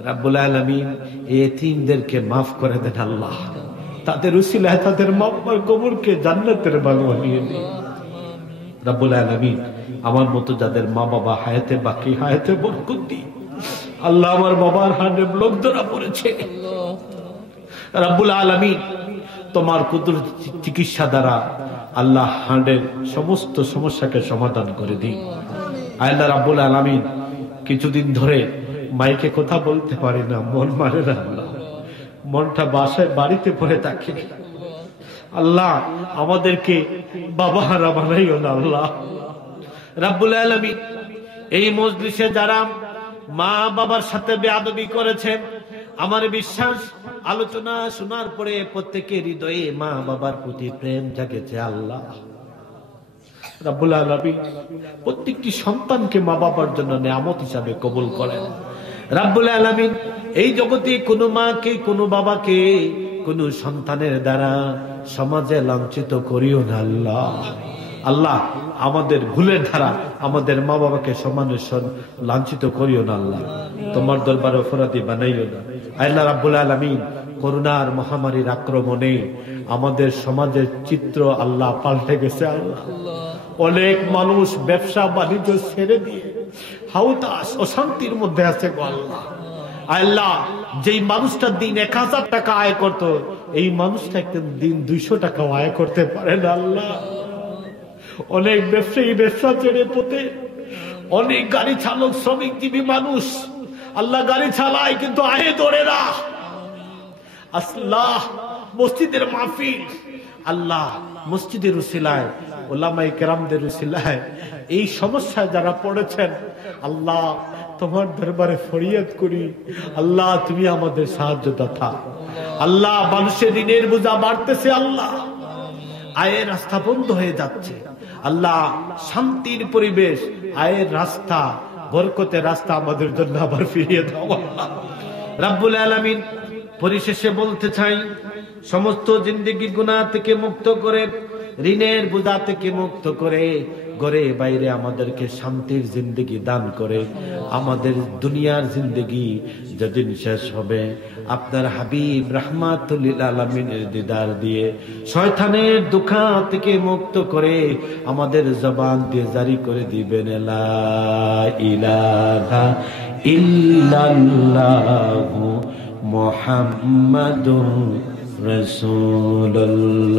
রাব্বুল আলামিন এই এতিমদেরকে মাফ করে দেন আল্লাহ। তাদের উসিলায় তাদের মা বাবার কবরকে জান্নাতের বাগ বানিয়ে দিন রাব্বুল আলামিন। আমার মতো যাদের মা বাবা হায়াতে বাকি, হায়াতে বরকত দিন আল্লাহ। আমার বাবার হার্টে ব্লক ধরা পড়েছে রাব্বুল আলামিন, তোমার কুদরত চিকিৎসা দ্বারা আল্লাহ হার্টের সমস্ত সমস্যাকে সমাধান করে দিন। আল্লাহ রাব্বুল আলামিন, কিছুদিন ধরে মাইকে কথা বলতে পারি না, মন মানে না আল্লাহ, মনটা বাসায় বাড়িতে পড়ে থাকে। আল্লাহ আমাদেরকে বাবা হারা বানাইও না আল্লাহ রাব্বুল আলামিন। এই মজলিসে যারা মা বাবার সাথে বেয়াদবি করেছেন, আমার বিশ্বাস আলোচনা শোনার পরে প্রত্যেকের হৃদয়ে মা বাবার প্রতি প্রেম জাগেছে। আল্লাহ রাব্বুল আলামিন প্রত্যেকটি সন্তানকে মা বাবার জন্য নিয়ামত হিসাবে কবুল করেন রাব্বুল আলামিন। এই জগতে কোনো মাকে, কোনো বাবাকে, কোনো সন্তানের দ্বারা সমাজে লাঞ্ছিত করিও না আল্লাহ। আল্লাহ আমাদের ভুলের ধারা আমাদের মা বাবাকে সমানে লাঞ্ছিত করিও না আল্লাহ, তোমার দরবারে অপরাধী বানাইও না আল্লাহ রাব্বুল আলামিন। করোনার মহামারীর আক্রমণে আমাদের সমাজের চিত্র আল্লাহ পাল্টে গেছে আল্লাহ। অনেক মানুষ ব্যবসা বাণিজ্য ছেড়ে দিয়ে হাউতাস অশান্তির মধ্যে আছে গো আল্লাহ। আল্লাহ যেই মানুষটা দিন 1000 টাকা আয় করত, এই মানুষটা একটা দিন 200 টাকা আয় করতে পারে না আল্লাহ। অনেক ব্যবসায়ী ব্যবসা ছেড়ে পথে, অনেক গাড়ি চালক শ্রমিকজীবী মানুষ আল্লাহ গাড়ি চালায় কিন্তু আয়ে ধরে না। আল্লাহ মসজিদের মাহফিল, আল্লাহ মসজিদের উসিলায়, উলামায়ে কেরামদের উসিলায় এই সমস্যায় যারা পড়েছেন আল্লাহ তোমার দরবারে ফরিয়াদ করি, আল্লাহ তুমি আমাদের সাহায্যদাতা। আল্লাহ মানুষের ঋণের বোঝা বাড়তেছে, আল্লাহ আয়ের রাস্তা বন্ধ হয়ে যাচ্ছে, আল্লাহ শান্তির পরিবেশ, আয়ের রাস্তা, বরকতের রাস্তা আমাদের জন্য আবার ফিরিয়ে দাও আল্লাহ রাব্বুল আলামিন। পরিশেষে বলতে চাই, সমস্ত জিন্দেগি গুনাহ থেকে মুক্ত করে, ঋণের বোঝা থেকে মুক্ত করে, ঘরে বাইরে আমাদেরকে শান্তির জিন্দেগি দান করে, আমাদের দুনিয়ার জিন্দেগি যেদিন শেষ হবে আপনার হাবিব রাহমাতুল লিল আলামিনের দিদার দিয়ে শয়তানের দুঃখা থেকে মুক্ত করে আমাদের জবান দিয়ে জারি করে দিবেন লা ইলাহা ইল্লাল্লাহু মুহাম্মাদুর রাসূলুল্লাহ।